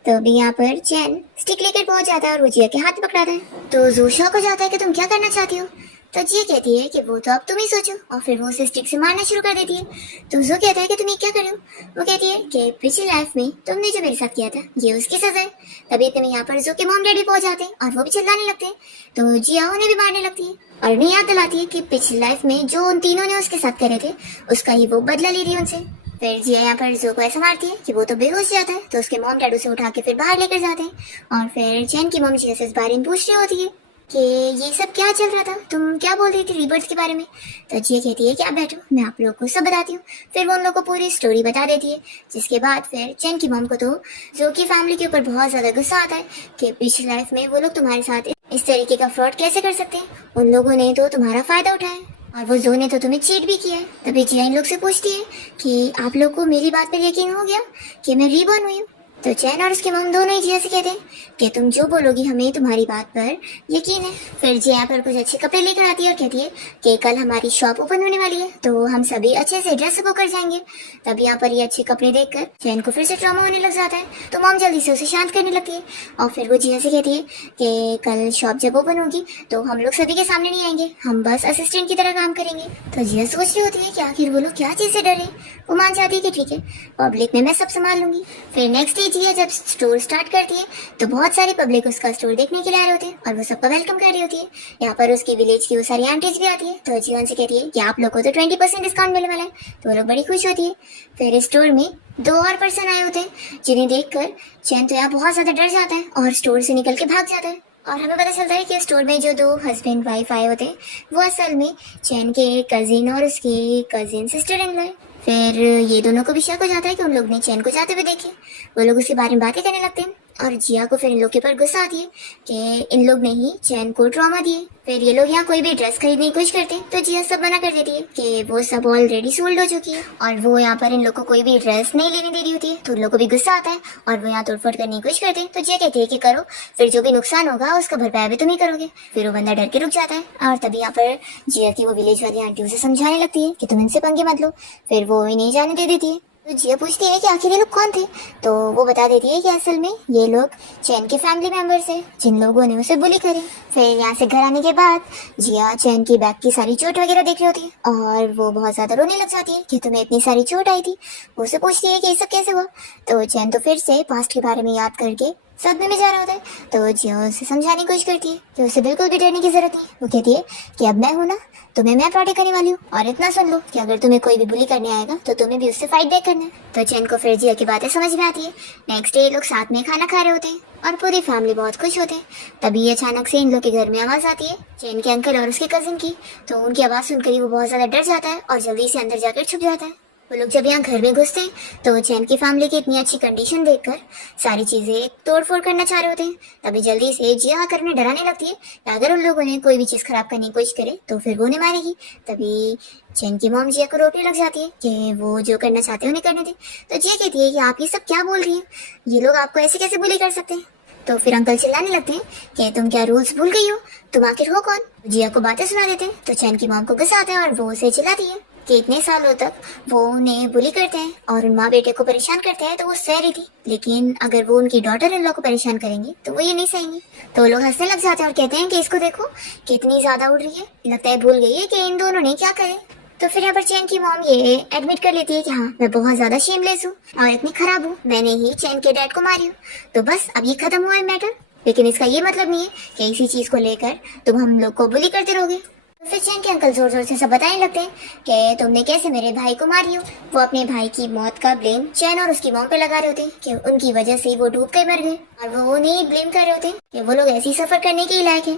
तो अभी यहाँ पर चैन स्टिक लेकर पहुंच जाता है और वो जिया के हाथ पकड़ाता है। तो जो शौक हो जाता है कि तुम क्या करना चाहती हो। तो जिया कहती है कि वो तो अब तुम ही सोचो, और फिर वो उसे स्टिक से मारना शुरू कर देती है। तो जो कहता है कि तुम ये क्या कर रहे हो। वो कहती है कि पिछली लाइफ में तुमने जो मेरे साथ किया था ये उसकी सजा है। तभी इतने यहाँ पर जो के मॉम डैडी पहुंच जाते हैं और वो भी चिल्लाने लगते हैं। तो जिया उन्हें भी मारने लगती है और उन्हें याद दिलाती है कि पिछली लाइफ में जो उन तीनों ने उसके साथ करे थे उसका ही वो बदला ले रही है उनसे। फिर जिया यहाँ पर जो को ऐसा मारती है कि वो तो बेहोश जाता है। तो उसके मॉम डैड उसे उठा के फिर बाहर लेकर जाते हैं और फिर चैन की मॉम जिया से इस बारे में पूछ रही होती है कि ये सब क्या चल रहा था, तुम क्या बोल रही थी रीबर्थ के बारे में। तो जिया कहती है कि आप बैठो, मैं आप लोगों को सब बताती हूँ। फिर वो उन लोगों को पूरी स्टोरी बता देती है, जिसके बाद फिर चैन की मॉम को तो जो की फैमिली के ऊपर बहुत ज्यादा गुस्सा आता है कि पिछली लाइफ में वो लोग तुम्हारे साथ इस तरीके का फ्रॉड कैसे कर सकते हैं। उन लोगों ने तो तुम्हारा फायदा उठाया और वो जो ने तो तुम्हें चीट भी किया है। तभी जिया इन लोग से पूछती है कि आप लोग को मेरी बात पर यकीन हो गया कि मैं रीबॉर्न हुई हूँ। तो चैन और उसके मॉम दोनों ही जिया से कहते हैं कि तुम जो बोलोगी हमें तुम्हारी बात पर यकीन है। फिर जिया पर कुछ अच्छे कपड़े लेकर आती है और कहती है कि कल हमारी शॉप ओपन होने वाली है, तो हम सभी अच्छे से ड्रेसअप होकर जाएंगे। तब यहाँ पर ये अच्छे कपड़े देखकर चैन को फिर से ट्रॉमा होने लग जाता है। तो मॉम जल्दी से उसे शांत करने लगती है और फिर वो जिया से कहती है कि कल शॉप जब ओपन होगी तो हम लोग सभी के सामने नहीं आएंगे, हम बस असिस्टेंट की तरह काम करेंगे। तो जिया सोच रही होती है कि आखिर वो लोग क्या चीज से डरे। वो मान जाती है कि ठीक है, पब्लिक में मैं सब संभाल लूंगी। फिर नेक्स्ट डे जिया जब स्टोर स्टार्ट करती है तो बहुत सारे पब्लिक उसका स्टोर देखने के लिए आ रहे होते हैं और वो सबका वेलकम कर रही होती है। यहाँ पर उसकी विलेज की वो सारी आंटीज भी आती है। तो जीवन से कहती है कि आप लोग को तो 20% डिस्काउंट मिलने वाला है। तो वो लोग बड़ी खुश होती है। फिर स्टोर में 2 और पर्सन आए होते हैं जिन्हें देखकर चैन तो यहाँ बहुत ज्यादा डर जाता है और स्टोर से निकल के भाग जाता है। और हमें पता चलता है कि स्टोर में जो 2 हस्बैंड वाइफ आए होते हैं वो असल में चैन के कजिन और उसकी कजिन सिस्टर इन लॉ है। फिर ये दोनों को भी शक हो जाता है कि उन लोग ने चैन को जाते हुए देखे। वो लोग उसके बारे में बातें करने लगते हैं और जिया को फिर इन लोग के ऊपर गुस्सा आती है कि इन लोग ने ही चैन को ट्रॉमा दिए। फिर ये लोग यहाँ कोई भी ड्रेस खरीदने की कोशिश करते हैं तो जिया सब मना कर देती है कि वो सब ऑलरेडी सोल्ड हो चुकी है और वो यहाँ पर इन लोग को कोई भी ड्रेस नहीं लेने दे रही होती है। तो उन लोग को भी गुस्सा आता है और वो यहाँ तोड़फोड़ करने की कोशिश करते हैं। तो जिया कहती है कि करो, फिर जो भी नुकसान होगा उसका भरपाई भी तुम ही करोगे। फिर वो बंदा डर के रुक जाता है और तभी यहाँ पर जिया की वो विलेज वाली आंटी उसे समझाने लगती है कि तुम इनसे पंगे मत लो। फिर वो इन्हें जाने दे देती है। तो जिया पूछती है कि आखिर ये लोग कौन थे। तो वो बता देती है कि असल में ये लोग चैन के फैमिली मेंबर्स हैं जिन लोगों ने उसे बुली करी। फिर यहाँ से घर आने के बाद जिया चैन की बैक की सारी चोट वगैरह देख रही होती है और वो बहुत ज्यादा रोने लग जाती है कि तुम्हें इतनी सारी चोट आई थी। वो उससे पूछती है कि ये सब कैसे हुआ। तो चैन तो फिर से पास्ट के बारे में याद करके सदमे में जा रहा होता है। तो जिया उसे समझाने की कोशिश करती है कि उसे बिल्कुल भी डरने की जरूरत नहीं। वो कहती है कि अब मैं हूं ना, तुम्हें मैं प्रोटेक्ट करने वाली हूँ और इतना सुन लो कि अगर तुम्हें कोई भी बुली करने आएगा तो तुम्हें भी उससे फाइट बैक करना है। तो चैन को फिर जिया की बातें समझ में आती है। नेक्स्ट डे लोग साथ में खाना खा रहे होते हैं और पूरी फैमिली बहुत खुश होते हैं। तभी अचानक से इन लोग के घर में आवाज आती है चैन के अंकल और उसके कजिन की। तो उनकी आवाज सुनकर ही वो बहुत ज्यादा डर जाता है और जल्दी से अंदर जाकर छुप जाता है। वो लोग जब यहाँ घर में घुसते हैं तो चैन की फैमिली की इतनी अच्छी कंडीशन देखकर सारी चीजें तोड़ फोड़ करना चाह रहे होते हैं। तभी जल्दी से जिया आकर उन्हें डराने लगती है कि अगर उन लोगों ने कोई भी चीज खराब करने की कोशिश करे तो फिर वो उन्हें मारेगी। तभी चैन की मॉम जिया को रोकने लग जाती है कि वो जो करना चाहते हैं उन्हें करने दे। तो जिया कहती है कि आप ये सब क्या बोल रही हैं, ये लोग आपको ऐसे कैसे बुली कर सकते हैं। तो फिर अंकल चिल्लाने लगते हैं कि तुम क्या रूल्स भूल गई हो, तुम आखिर हो कौन। जिया को बातें सुना देते हैं तो चैन की मॉम को गुस्सा आता है और वो उसे चिल्लाती है कि इतने सालों तक वो उन्हें बुली करते हैं और उन माँ बेटे को परेशान करते हैं तो वो सह रही थी, लेकिन अगर वो उनकी डॉटर इन लॉ को परेशान करेंगी तो वो ये नहीं सहेंगी। तो लोग हंसने लग जाते हैं और कहते हैं कि इसको देखो कितनी ज्यादा उड़ रही है, लगता है भूल गई है कि इन दोनों ने क्या करे। तो फिर यहाँ पर चैन की मॉम ये एडमिट कर लेती है कि हाँ मैं बहुत ज्यादा शेमलेस हूँ और इतनी खराब हूँ, मैंने ही चैन के डैड को मारी हूँ। तो बस अब ये खत्म हुआ है मैटर, लेकिन इसका ये मतलब नहीं है कि इसी चीज को लेकर तुम हम लोग को बुली करते रहोगे। तो फिर चैन के अंकल जोर जोर से सब बताने लगते हैं कि तुमने कैसे मेरे भाई को मारी हो। वो अपने भाई की मौत का ब्लेम चैन और उसकी मॉम पे लगा रहे होते हैं कि उनकी वजह से वो डूब कर मर गए और वो उन्हें ब्लेम कर रहे होते हैं कि वो लोग ऐसी सफर करने के लायक है।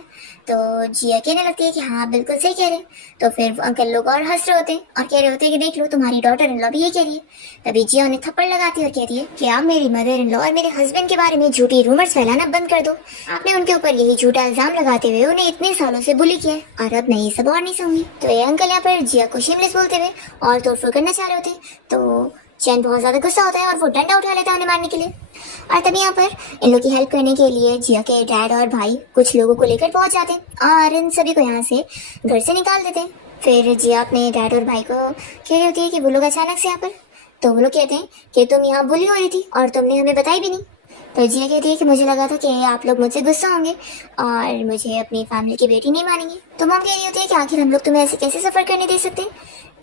तो जिया कहने लगती है कि हाँ बिल्कुल सही कह रहे। तो फिर अंकल लोग और हंस रहे होते हैं और कह रहे होते हैं कि देख लो तुम्हारी डॉटर इन लॉ भी ये कह रही है। तभी जिया उन्हें थप्पड़ लगाती है और कहती है कि आप मेरी मदर इन लॉ और मेरे हस्बैंड के बारे में झूठी रूमर्स फैलाना बंद कर दो। आपने उनके ऊपर यही झूठा इल्जाम लगाते हुए उन्हें इतने सालों से बुली किया है और अब मैं ये सब और नहीं सहूंगी। तो ये अंकल यहाँ पर जिया को शेमलेस बोलते हुए और तोड़फोड़ करना चाह रहे होते हैं। तो चैन बहुत ज्यादा गुस्सा होता है और वो डंडा उठा लेता है उन्हें मारने के लिए। और तभी यहाँ पर इन लोग की हेल्प करने के लिए जिया के डैड और भाई कुछ लोगों को लेकर पहुंच जाते हैं और इन सभी को यहाँ से घर से निकाल देते हैं। फिर जिया अपने डैड और भाई को कह रही होती है कि वो लोग अचानक से यहाँ पर। तो वो लोग कहते हैं कि तुम यहाँ बुली हो रही थी और तुमने हमें बताई भी नहीं। तो जिया कहती है कि मुझे लगा था कि आप लोग मुझसे गुस्सा होंगे और मुझे अपनी फैमिली की बेटी नहीं मानेंगे। तो मॉम कह रही होती है कि आखिर हम लोग तुम्हें ऐसे कैसे सफर करने दे सकते हैं।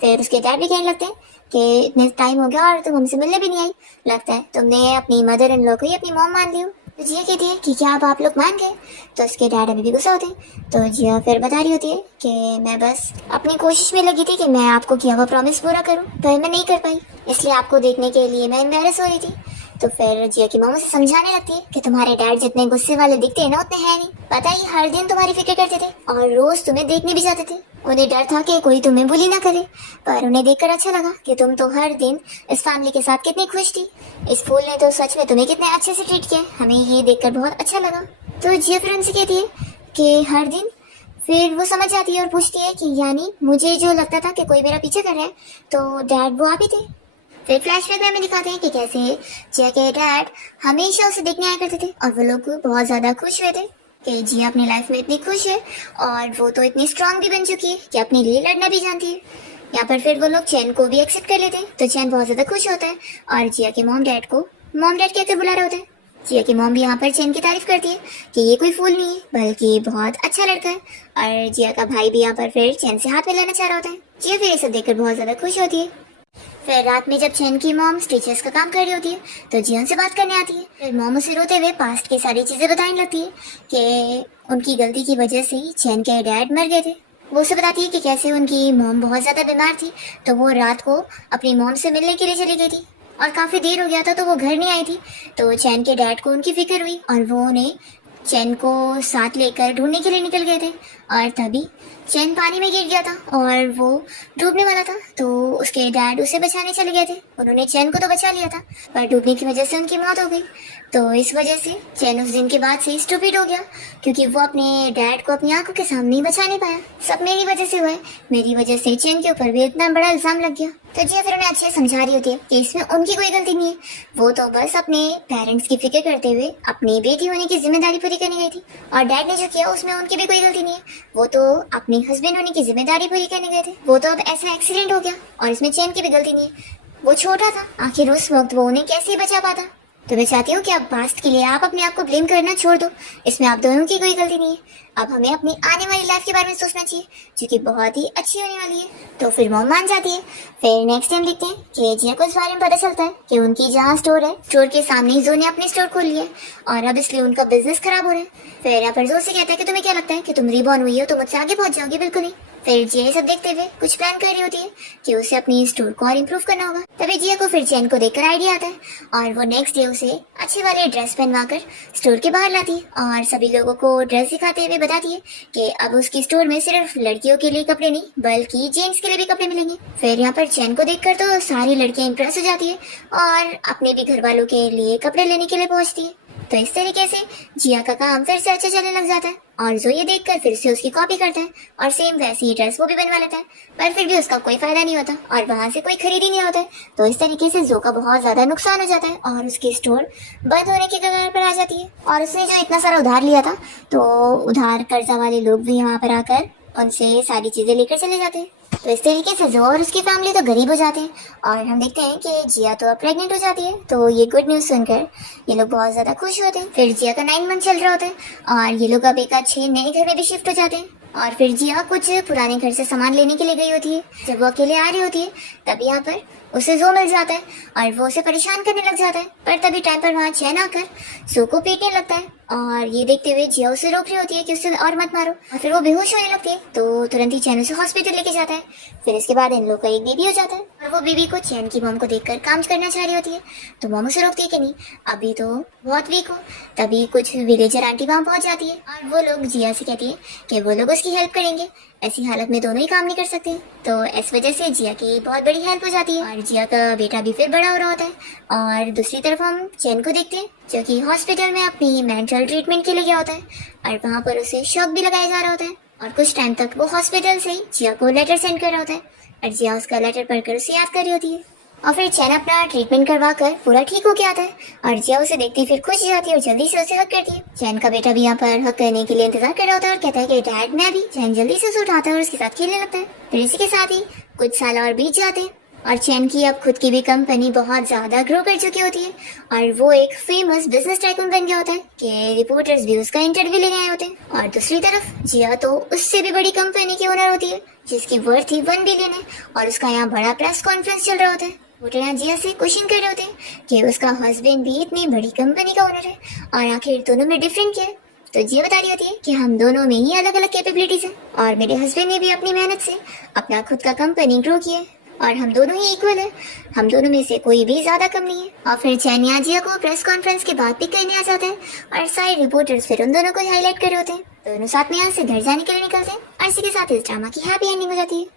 फिर उसके डैड भी कहने लगते हैं कि इतने टाइम हो गया और तुम हमसे मिलने भी नहीं आई, लगता है तुमने अपनी मदर इन लॉ को ही अपनी मॉम मान ली हो। तो जिया कहती है कि क्या अब आप लोग मान गए। तो उसके डैड अभी भी गुस्सा होते हैं। तो जिया फिर बता रही होती है कि मैं बस अपनी कोशिश में लगी थी कि मैं आपको किया हुआ प्रॉमिस पूरा करूं, पर मैं नहीं कर पाई, इसलिए आपको देखने के लिए मैं एम्बैरेस हो रही थी। तो फिर जिया की मामा से समझाने लगती है कि तुम्हारे डैड जितने गुस्से वाले दिखते हैं ना उतने हैं नहीं, पता ही हर दिन तुम्हारी फिक्र करते थे और रोज तुम्हें देखने भी जाते थे। उन्हें डर था कि कोई तुम्हें बुली ना करे, पर उन्हें देखकर अच्छा लगा कि तुम तो हर दिन इस फैमिली के साथ कितनी खुश थी। इस फूल ने तो सच में तुम्हें कितने अच्छे से ट्रीट किया, हमें ये देखकर बहुत अच्छा लगा। तो जिया फिर उनसे कहती है कि हर दिन। फिर वो समझ जाती है और पूछती है कि यानी मुझे जो लगता था कि कोई मेरा पीछे कर रहा है तो डैड वो आप ही थे। फिर फ्लैशबैक में हमें दिखाते हैं कि कैसे जिया के डैड हमेशा उसे देखने आया करते थे और वो लोग बहुत ज्यादा खुश हुए थे कि जिया अपनी लाइफ में इतनी खुश है और वो तो इतनी स्ट्रांग भी बन चुकी है कि अपने लिए लड़ना भी जानती है। यहाँ पर फिर वो लोग चैन को भी एक्सेप्ट कर लेते हैं। तो चैन बहुत ज्यादा खुश होता है और जिया के मॉम डैड को मॉम डैड कहकर बुला रहे होते हैं। जिया की मॉम भी यहाँ पर चैन की तारीफ करती है कि ये कोई फूल नहीं है बल्कि बहुत अच्छा लड़का है। और जिया का भाई भी यहाँ पर फिर चैन से हाथ मिलाना चाह रहा होता है। जिया फिर ये सब देखकर बहुत ज्यादा खुश होती है। फिर रात में जब चैन की मॉम स्टिचेस का काम कर रही होती है तो जिया से बात करने आती है। फिर मॉम उसे रोते हुए पास्ट की सारी चीजें बताने लगती है कि उनकी गलती की वजह से ही चैन के डैड मर गए थे। वो उसे बताती है कि कैसे उनकी मॉम बहुत ज्यादा बीमार थी तो वो रात को अपनी मॉम से मिलने के लिए चली गई थी और काफी देर हो गया था तो वो घर नहीं आई थी। तो चैन के डैड को उनकी फिक्र हुई और वो उन्हें चैन को साथ लेकर ढूंढने के लिए निकल गए थे। और तभी चैन पानी में गिर गया था और वो डूबने वाला था तो उसके डैड उसे बचाने चले गए थे। उन्होंने चैन को तो बचा लिया था पर डूबने की वजह से उनकी मौत हो गई। तो इस वजह से चैन उस दिन के बाद से स्टूपिड हो गया क्योंकि वो अपने डैड को अपनी आंखों के सामने ही बचा नहीं पाया। सब मेरी वजह से हुआ है, मेरी वजह से चैन के ऊपर भी इतना बड़ा इल्जाम लग गया। तो जिया फिर उन्हें अच्छे समझा रही होती है कि इसमें उनकी कोई गलती नहीं है, वो तो बस अपने पेरेंट्स की फिक्र करते हुए अपनी बेटी होने की जिम्मेदारी पूरी करने गई थी और डैड ने जो किया उसमें उनकी भी कोई गलती नहीं है, वो तो अपने हस्बैंड होने की जिम्मेदारी पूरी करने गए थे। वो तो अब ऐसा एक्सीडेंट हो गया और इसमें चैन की भी गलती नहीं है, वो छोटा था, आखिर उस वक्त वो उन्हें कैसे ही बचा पाता। तो मैं चाहती हूँ कि अब पास्ट के लिए आप अपने आप को ब्लेम करना छोड़ दो, इसमें आप दोनों की कोई गलती नहीं है। अब हमें अपनी आने वाली लाइफ के बारे में सोचना चाहिए जो कि बहुत ही अच्छी होने वाली है। तो फिर मॉम मान जाती है। फिर नेक्स्ट टाइम देखते हैं कि जिया को इस बारे में पता चलता है कि उनकी जहाँ स्टोर है, स्टोर के सामने ही जो ने अपने स्टोर खोल लिया है और अब इसलिए उनका बिजनेस खराब हो रहा है। फिर यहाँ पर जो से कहता है कि तुम्हें क्या लगता है कि तुम रिबॉर्न हुई हो तो मुझसे आगे पहुंच जाओगी, बिल्कुल नहीं। फिर जिया ये सब देखते हुए कुछ प्लान कर रही होती है कि उसे अपनी स्टोर को और इम्प्रूव करना होगा। तभी जिया को फिर चैन को देखकर आइडिया आता है और वो नेक्स्ट डे उसे अच्छे वाले ड्रेस पहनवाकर स्टोर के बाहर लाती है और सभी लोगों को ड्रेस दिखाते हुए बताती है कि अब उसकी स्टोर में सिर्फ लड़कियों के लिए कपड़े नहीं बल्कि जेंट्स के लिए भी कपड़े मिलेंगे। फिर यहाँ पर चैन को देखकर तो सारी लड़कियां इंप्रेस हो जाती है और अपने भी घर वालों के लिए कपड़े लेने के लिए पहुंचती है। तो इस तरीके से जिया का काम फिर से अच्छा चलने लग जाता है और जो ये देखकर फिर से उसकी कॉपी करता है और सेम वैसी ही ड्रेस वो भी बनवा लेता है, पर फिर भी उसका कोई फायदा नहीं होता और वहां से कोई खरीद ही नहीं होता है। तो इस तरीके से जो का बहुत ज्यादा नुकसान हो जाता है और उसकी स्टोर बंद होने की कगार पर आ जाती है। और उसने जो इतना सारा उधार लिया था तो उधार कर्जा वाले लोग भी वहां पर आकर उनसे सारी चीजें लेकर चले जाते हैं। तो इस तरीके से जो और उसकी फैमिली तो गरीब हो जाते हैं और हम देखते हैं कि जिया तो अब प्रेग्नेंट हो जाती है। तो ये गुड न्यूज सुनकर ये लोग बहुत ज्यादा खुश होते हैं। फिर जिया का 9 मंथ चल रहा होता है और ये लोग अब एक अच्छे नए घर में भी शिफ्ट हो जाते हैं और फिर जिया कुछ पुराने घर से सामान लेने के लिए गई होती है। जब वो अकेले आ रही होती है तब यहाँ पर उसे जो मिल जाता है और वो उसे परेशान करने लग जाता है, पर तभी टाइम पर वहाँ चैन आकर जो को पीटने लगता है और ये देखते हुए जिया उसे रोक रही होती है कि उसे और मत मारो और फिर वो बेहोश होने लगती है। तो तुरंत ही चैन उसे हॉस्पिटल लेके जाता है। फिर इसके बाद इन लोग का एक बेबी हो जाता है और वो बेबी को चैन की मॉम को देखकर काम करना चाह रही होती है। तो मॉम उसे रोकती है कि नहीं, अभी तो बहुत वीक हो। तभी कुछ विलेजर आंटी वहाँ पहुंच जाती है और वो लोग जिया से कहती है कि वो लोग उसकी हेल्प करेंगे, ऐसी हालत में दोनों ही काम नहीं कर सकते। तो इस वजह से जिया की बहुत बड़ी हेल्प हो जाती है और जिया का बेटा भी फिर बड़ा हो रहा होता है। और दूसरी तरफ हम चैन को देखते हैं जो कि हॉस्पिटल में अपनी मेंटल ट्रीटमेंट के लिए गया होता है और वहाँ पर उसे शॉक भी लगाया जा रहा होता है और कुछ टाइम तक वो हॉस्पिटल से ही जिया को लेटर सेंड कर रहा होता है और जिया उसका लेटर पढ़कर उसे याद कर रही होती है। और फिर चैन अपना ट्रीटमेंट करवा कर पूरा ठीक होके आता है और जिया उसे देखती फिर खुश हो जाती है और जल्दी से उसे हक करती है। चैन का बेटा भी यहाँ पर हक करने के लिए इंतजार कर रहा होता है और कहता है कि डैड मैं भी। चैन जल्दी से उसे उठाता है और उसके साथ खेलने लगता है। फिर इसी के साथ ही कुछ साल और बीत जाते हैं और चैन की अब खुद की भी कंपनी बहुत ज्यादा ग्रो कर चुकी होती है और वो एक फेमस बिजनेस टाइकून बन गया होता है कि रिपोर्टर्स भी उसका इंटरव्यू लेने आए होते हैं। और दूसरी तरफ जिया तो उससे भी बड़ी कंपनी की ओनर होती है जिसकी वर्थ ही 1 बिलियन है और उसका यहाँ बड़ा प्रेस कॉन्फ्रेंस चल रहा होता है। रिपोर्टर यहाँ जिया से क्वेश्चन कर रहे होते हैं कि उसका हस्बैंड भी इतनी बड़ी कंपनी का ओनर है और आखिर दोनों में डिफरेंट क्या है। तो जिया बता रही होती है कि हम दोनों में ही अलग अलग कैपेबिलिटीज है और मेरे हस्बैंड ने भी अपनी मेहनत से अपना खुद का कंपनी ग्रो किया है और हम दोनों ही इक्वल है, हम दोनों में से कोई भी ज्यादा कम नहीं है। और फिर चैन यहाँ जिया को प्रेस कॉन्फ्रेंस के बाद पिक करने आ जाता है और सारे रिपोर्टर्स फिर उन दोनों को हाईलाइट कर रहे होते हैं। दोनों साथ में यहाँ से घर जाने के लिए निकलते हैं और इसी के साथ इस ड्रामा की हैप्पी एंडिंग हो जाती है।